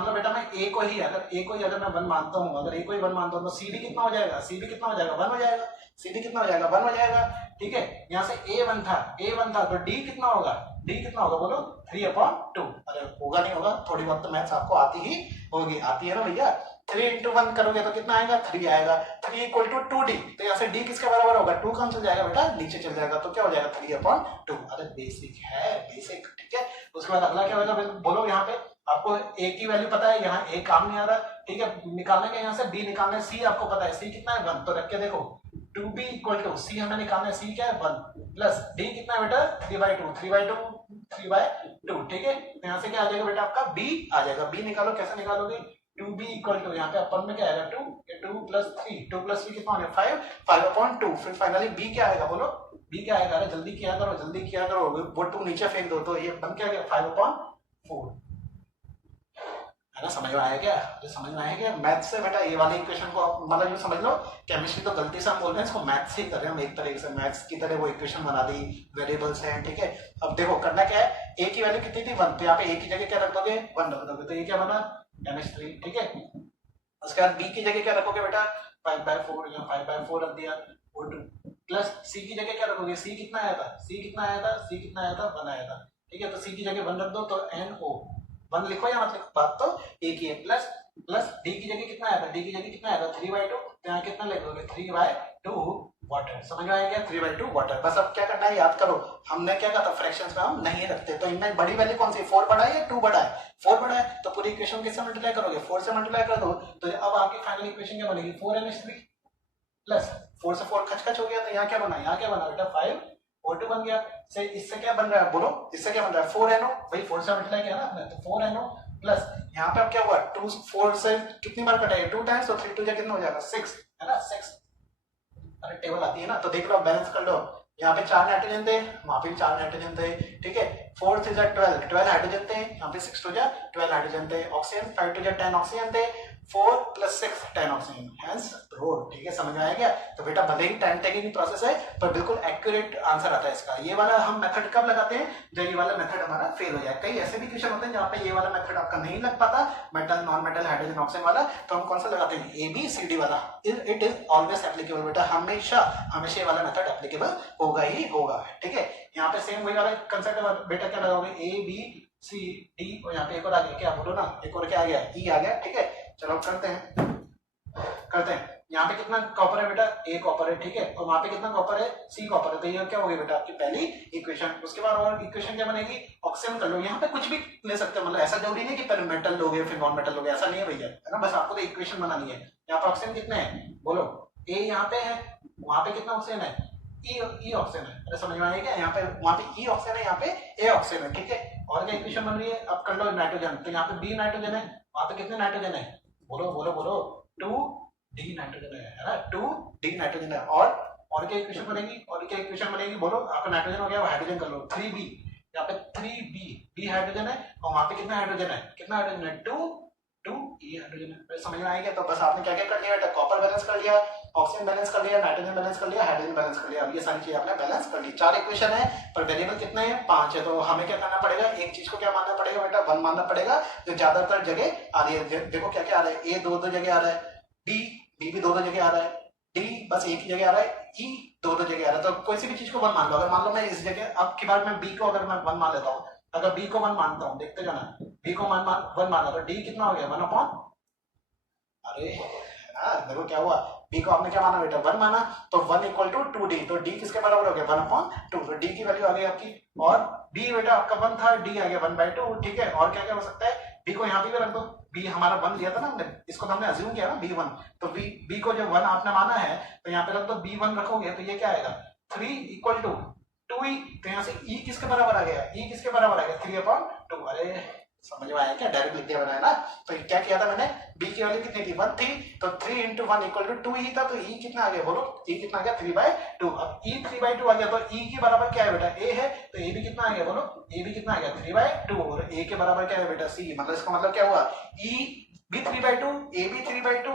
लो बेटा मैं ए को ही अगर मैं 1 मानता हूँ, अगर ए को ही 1 मानता हूँ, तो सी डी कितना हो जाएगा, सी डी कितना हो जाएगा 1 हो जाएगा, सी डी कितना हो जाएगा 1 हो जाएगा, ठीक है। यहाँ से ए 1 था, तो डी कितना होगा, बोलो 3/2। अरे होगा नहीं होगा, थोड़ी बहुत तो मैथ्स आपको आती ही होगी, आती है ना भैया। 3 into 1 करोगे तो कितना आएगा 3 आएगा, 3 = 2d, तो यहाँ से d किसके बराबर होगा, 2 कम चल जाएगा बेटा, नीचे चल जाएगा, तो क्या हो जाएगा 3/2। अरे बेसिक है, बेसिक, ठीक है। उसके बाद अगला क्या होगा, बोलो यहाँ पे आपको a की वैल्यू पता है, यहाँ a काम नहीं आ रहा, ठीक है, निकालने का यहाँ से b निकालना है, c आपको पता है c कितना है 1, तो रख के देखो 2b = c हमें निकालना है, c क्या है 1 प्लस d कितना है बेटा 3/2, ठीक है। यहाँ से क्या आ जाएगा बेटा आपका b आ जाएगा, b निकालो, कैसे निकालोगे, 2b = यहाँ पे अपन में क्या आएगा 2, ये 2 + 3, 2 + 3 कितना हो गया 5/2, फिर फाइनली b क्या आएगा, बोलो b क्या आएगा, अरे जल्दी किया करो, वो 2 नीचे फेंक दो, तो ये बन क्या गया 5/4, है ना। समझ में आया क्या, जो समझ में आया क्या, मैथ से बेटा ये वाले इक्वेशन को मतलब ये समझ लो, केमिस्ट्री तो गलती से हम बोल रहे हैं, इसको मैथ्स ही कर रहे हैं हम, एक तरीके से मैथ्स की तरह वो इक्वेशन बना दी, वेरिएबल्स हैं, ठीक है। अब देखो करना क्या है, a की वैल्यू कितनी थी 1, तो यहाँ पे a की जगह क्या रख दोगे 1 रख दोगे, तो ये क्या बना NH3, ठीक है। उसके बाद b की जगह क्या रखोगे बेटा 5/4, या 5/4 रख दिया, प्लस c की जगह क्या रखोगे, c कितना आया था 1 आया था, ठीक है। तो c की जगह 1 रख दो, तो NO 1 लिखो या मत लिखो, बात तो एक ही है, प्लस प्लस डी की जगह कितना आया था, डी की जगह कितना आया था 3/2, तो यहाँ कितना लिखोगे 3/2 वाटर। समझ में आ गया 3/2 वाटर। बस अब क्या करना है याद करो, हमने क्या कहा था फ्रैक्शंस में हम नहीं रखते, तो इनमें बड़ी वैल्यू कौन सी 4 बड़ा है या 2 बड़ा है, 4 बड़ा है, तो पूरी इक्वेशन किससे मल्टीप्लाई करोगे 4 से मल्टीप्लाई कर दो, तो अब आपकी फाइनल इक्वेशन क्या बनेगी 4n3 प्लस 4 से 4 खच खच हो गया, तो यहाँ क्या बना, यहाँ क्या बना बेटा 5/2 बन गया। से इससे क्या बन रहा है बोलो, इससे क्या बन रहा है 4no, भाई 4 से मल्टीप्लाई किया ना आपने, तो 4no प्लस यहाँ पे अब क्या हुआ 2 4 से कितनी बार कटा है 2 टाइम्स, तो 3 2 जा कितना हो जाएगा 6 है ना 6। अरे टेबल आती है ना, तो देख लो बैलेंस कर लो, यहाँ पे 4 नाइट्रोजन थे, वहां पे 4 नाइट्रोजन थे, ठीक है 4 से 12 हाइड्रोजन थे, यहाँ पे 6 to 12 हाइड्रोजन थे, ऑक्सीजन 5 to 10 ऑक्सीजन थे, 4 + 6 10 ऑक्सीजन, हेंस रोड। ठीक है समझ में आया क्या, तो बेटा भले ही टाइम टेकिंग प्रोसेस है पर बिल्कुल एक्यूरेट आंसर आता है इसका। ये वाला हम मेथड कब लगाते हैं, जब ये वाला मेथड हमारा फेल हो जाए। कई ऐसे भी क्वेश्चन होते हैं जहाँ पे ये वाला मेथड आपका नहीं लग पाता, metal non metal hydrogen oxygen वाला, तो हम कौन सा लगाते हैं ABCD वाला, इट इज ऑलवेज एप्लीकेबल बेटा, हमेशा हमेशा ये वाला मेथड एप्लीकेबल होगा ही होगा। ठीक है यहाँ पे सेम वही वाला कंसेप्ट बेटा, क्या लगाओगे ABCD, और यहाँ पे एक और आ गया, क्या बोलो ना, एक और क्या आ गया E आ गया। ठीक है चलो करते हैं यहाँ पे कितना कॉपर है बेटा, A कॉपर है, ठीक है, और वहां पे कितना कॉपर है C कॉपर है, तो ये क्या हो गई बेटा आपकी पहली इक्वेशन। उसके बाद और इक्वेशन क्या बनेगी, ऑक्सीजन कर लो, यहाँ पे कुछ भी ले सकते हो, मतलब ऐसा जरूरी नहीं कि पहले मेटल लोगे फिर नॉन मेटल लोगे, ऐसा नहीं है भैया, है ना, बस आपको तो इक्वेशन बनानी है। यहाँ पे ऑक्सीजन कितने हैं बोलो, A यहाँ पे है, वहां पे कितना ऑक्सीजन है E ऑक्सीजन है, अरे समझ में आया क्या, यहाँ पे वहां पे E ऑक्सीजन है, यहाँ पे A ऑक्सीजन है, ठीक है। और क्या इक्वेशन बन रही है, अब कर लो नाइट्रोजन, तो यहाँ पे B नाइट्रोजन है, वहां पे कितने नाइट्रोजन है बोलो बोलो बोलो 2D नाइट्रोजन है ना, 2D नाइट्रोजन है। और क्या इक्वेशन बनेगी, और क्या इक्वेशन बनेगी बोलो, आपका नाइट्रोजन हो गया, हाइड्रोजन कर लो 3B, यहाँ पे 3B हाइड्रोजन है, और वहां पे कितना हाइड्रोजन है, कितना हाइड्रोजन है 2E हाइड्रोजन है। समझ में आएगा, तो बस आपने क्या क्या कर लिया बेटा, कॉपर बैलेंस कर लिया, ऑक्सीजन बैलेंस कर लिया, नाइट्रोजन बैलेंस कर लिया, हाइड्रोजन बैलेंस कर लिया, अब ये सारी चीजें आपने बैलेंस कर ली। 4 इक्वेशन है पर वेरिएबल कितने हैं 5 है, तो हमें क्या करना पड़ेगा, एक चीज को क्या मानना पड़ेगा बेटा 1 मानना पड़ेगा, जो ज्यादातर जगह आ रही है। देखो क्या क्या आ रहा है, A 2 जगह आ रहा है, B भी 2 जगह आ रहा है, D बस एक ही जगह आ रहा है, E 2 जगह आ रहा है, तो कोई सी भी चीज को 1 मान लो। अगर मान लो मैं इस जगह अब की बार मैं B को अगर मैं 1 मान लेता हूँ, अगर B को 1 मानता हूँ, देखते जाना, B को 1 माना तो D कितना हो गया 1/, अरे देखो क्या हुआ, B को आपने क्या माना बेटा 1 माना, तो 1 = 2D, तो D किसके बराबर हो गया 1/2, तो D की वैल्यू आ गई आपकी, और B बेटा आपका 1 था, D आ गया 1/2, ठीक है। और क्या क्या हो सकता है, B को यहाँ पे भी रख दो, B हमारा 1 लिया था ना हमने, इसको तो हमने अज्यूम किया ना B1, तो B को जब 1 आपने माना है तो यहाँ पे रख दो, B1 रखोगे तो ये क्या आएगा 3 = 2E, तो यहाँ से E किसके बराबर आ गया, E किसके बराबर आ गया 3/2। अरे समझ में आया क्या, डायरेक्ट लिख दिया बनाया ना। तो क्या किया था मैंने, B की वैल्यू कितनी थी 1 थी, तो 3 × 1 = 2E था, तो E कितना आ गया बोलो, E कितना आ गया 3/2। अब E 3/2 आ गया, तो E के बराबर क्या है बेटा A है, तो A भी कितना आ गया बोलो, A भी कितना आ गया 3/2, और A के बराबर क्या है बेटा C, मतलब इसका मतलब क्या हुआ E भी 3/2, A भी 3/2,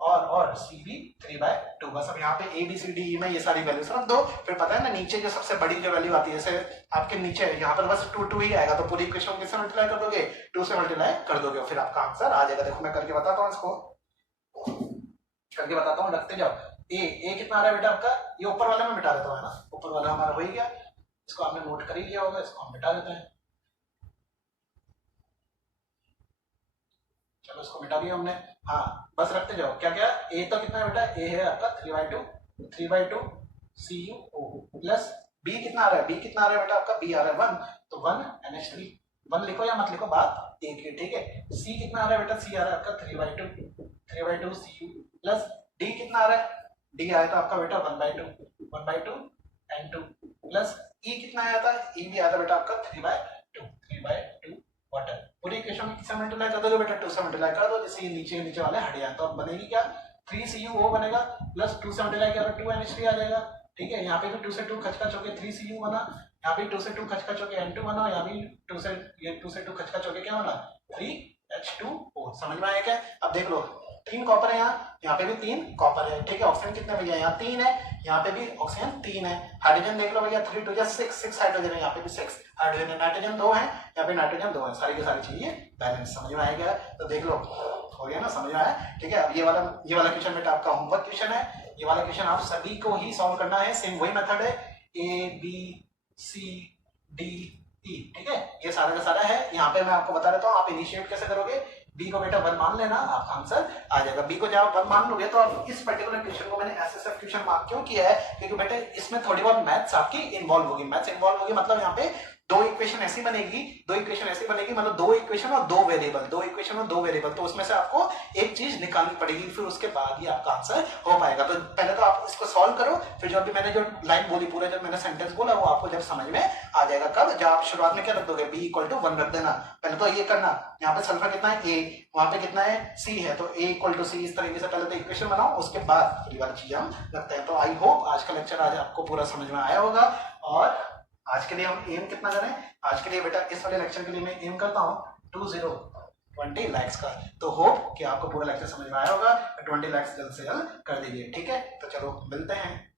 और C भी 3/2। बस अब यहाँ पे A B C D E में ये सारी वैल्यूज रख दो, फिर पता है ना नीचे जो सबसे बड़ी जो वैल्यू आती है, जैसे आपके नीचे यहाँ पर बस 2 ही आएगा, तो पूरी इक्वेशन किससे मल्टीप्लाई कर दोगे 2 से मल्टीप्लाई कर दोगे, फिर आपका आंसर आ जाएगा। देखो मैं करके बताता हूँ, इसको करके बताता हूँ, रखते जाओ। A कितना आ रहा है बेटा आपका, ये ऊपर वाले में मिटा देता हूँ, है ना, ऊपर वाला हमारा हो ही गया, इसको आपने नोट कर ही लिया होगा, इसको हम मिटा देते हैं, चलो इसको मिटा दिया हमने। हाँ बस रखते जाओ, क्या क्या A तो कितना है बेटा, A है आपका 3/2 CuO प्लस B कितना आ रहा है, B कितना आ रहा है बेटा आपका, B आ रहा है 1, तो 1 NH3, 1 लिखो या मत लिखो बात एक ही, ठीक है। C कितना आ रहा है बेटा, C आ रहा है आपका 3/2 Cu प्लस D कितना आ रहा है, D आया था आपका बेटा 1/2 N2 प्लस E कितना आया था, E भी आया था बेटा आपका 3/2 वाटर। पूरी इक्वेशन में किससे मल्टीप्लाई कर दोगे बेटा 2 से मल्टीप्लाई कर दो, जिससे नीचे वाले हट जाए, तो अब बनेगी क्या 3CuO बनेगा, प्लस 2 से मल्टीप्लाई किया तो 2NH3 आ जाएगा, ठीक है। यहाँ पे भी 2 से 2 खचखच होके 3Cu बना, यहाँ पे 2 से 2 खचखच होके N2 बना, यहाँ भी 2 से 2 खचखच होके क्या बना 3H2O। समझ में आया क्या, अब देख लो 3 कॉपर है, यहाँ पे भी 3 कॉपर है, ठीक है। ऑक्सीजन कितने भैया, यहाँ 3 है, यहाँ पे भी ऑक्सीजन 3 है। हाइड्रोजन देख लो भैया 3 2 6 हाइड्रोजन है, यहाँ पे भी 6 हाइड्रोजन है। नाइट्रोजन 2 है, यहाँ पे नाइट्रोजन 2 है, सारी की सारी चीजें बैलेंस। समझ में आएगा, तो देख लो हो गया ना, समझ में आया, ठीक है। अब ये वाला क्वेश्चन बेटा आपका होमवर्क क्वेश्चन है, ये वाला क्वेश्चन आप सभी को ही सॉल्व करना है, सेम वही मेथड है ABCDE, ठीक है। ये सारा का सारा है, यहाँ पे मैं आपको बता देता हूँ आप इनिशिएट कैसे करोगे। बी को बेटा 1 मान लेना, आपका आंसर आ जाएगा। बी को जब आप 1 मान लोगे तो आप इस पर्टिकुलर क्वेश्चन को मैंने एसएसएफ क्वेश्चन मार्क क्यों किया है, क्योंकि बेटा इसमें थोड़ी बहुत मैथ्स आपकी इन्वॉल्व होगी। मैथ्स इन्वॉल्व होगी मतलब यहाँ पे दो इक्वेशन ऐसी बनेगी मतलब दो इक्वेशन और दो वेरिएबल, तो उसमें से आपको एक चीज निकालनी पड़ेगी, फिर उसके बाद ही आपका आंसर हो पाएगा। तो पहले तो आप इसको सॉल्व करो, फिर जो अभी मैंने जो लाइन बोली, पूरा जब मैंने सेंटेंस बोला वो आपको जब समझ में आ जाएगा। कब? जब आप शुरुआत में क्या रख दोगे, b = 1 रख देना। पहले तो ये करना, यहाँ पे सल्फर कितना है a, वहां पे कितना है c है, तो a = c। इस तरीके से पहले तो इक्वेशन बनाओ, उसके बाद अगली बार चीजें हम रखते हैं। तो आई होप आज का लेक्चर आज आपको पूरा समझ में आया होगा। और आज के लिए हम एम कितना करें, आज के लिए बेटा इस वाले लेक्चर के लिए मैं एम करता हूँ 20 lakhs का। तो होप कि आपको पूरा लेक्चर समझ में आया होगा। 20 lakhs जल्द से जल्द कर दीजिए, ठीक है। तो चलो मिलते हैं।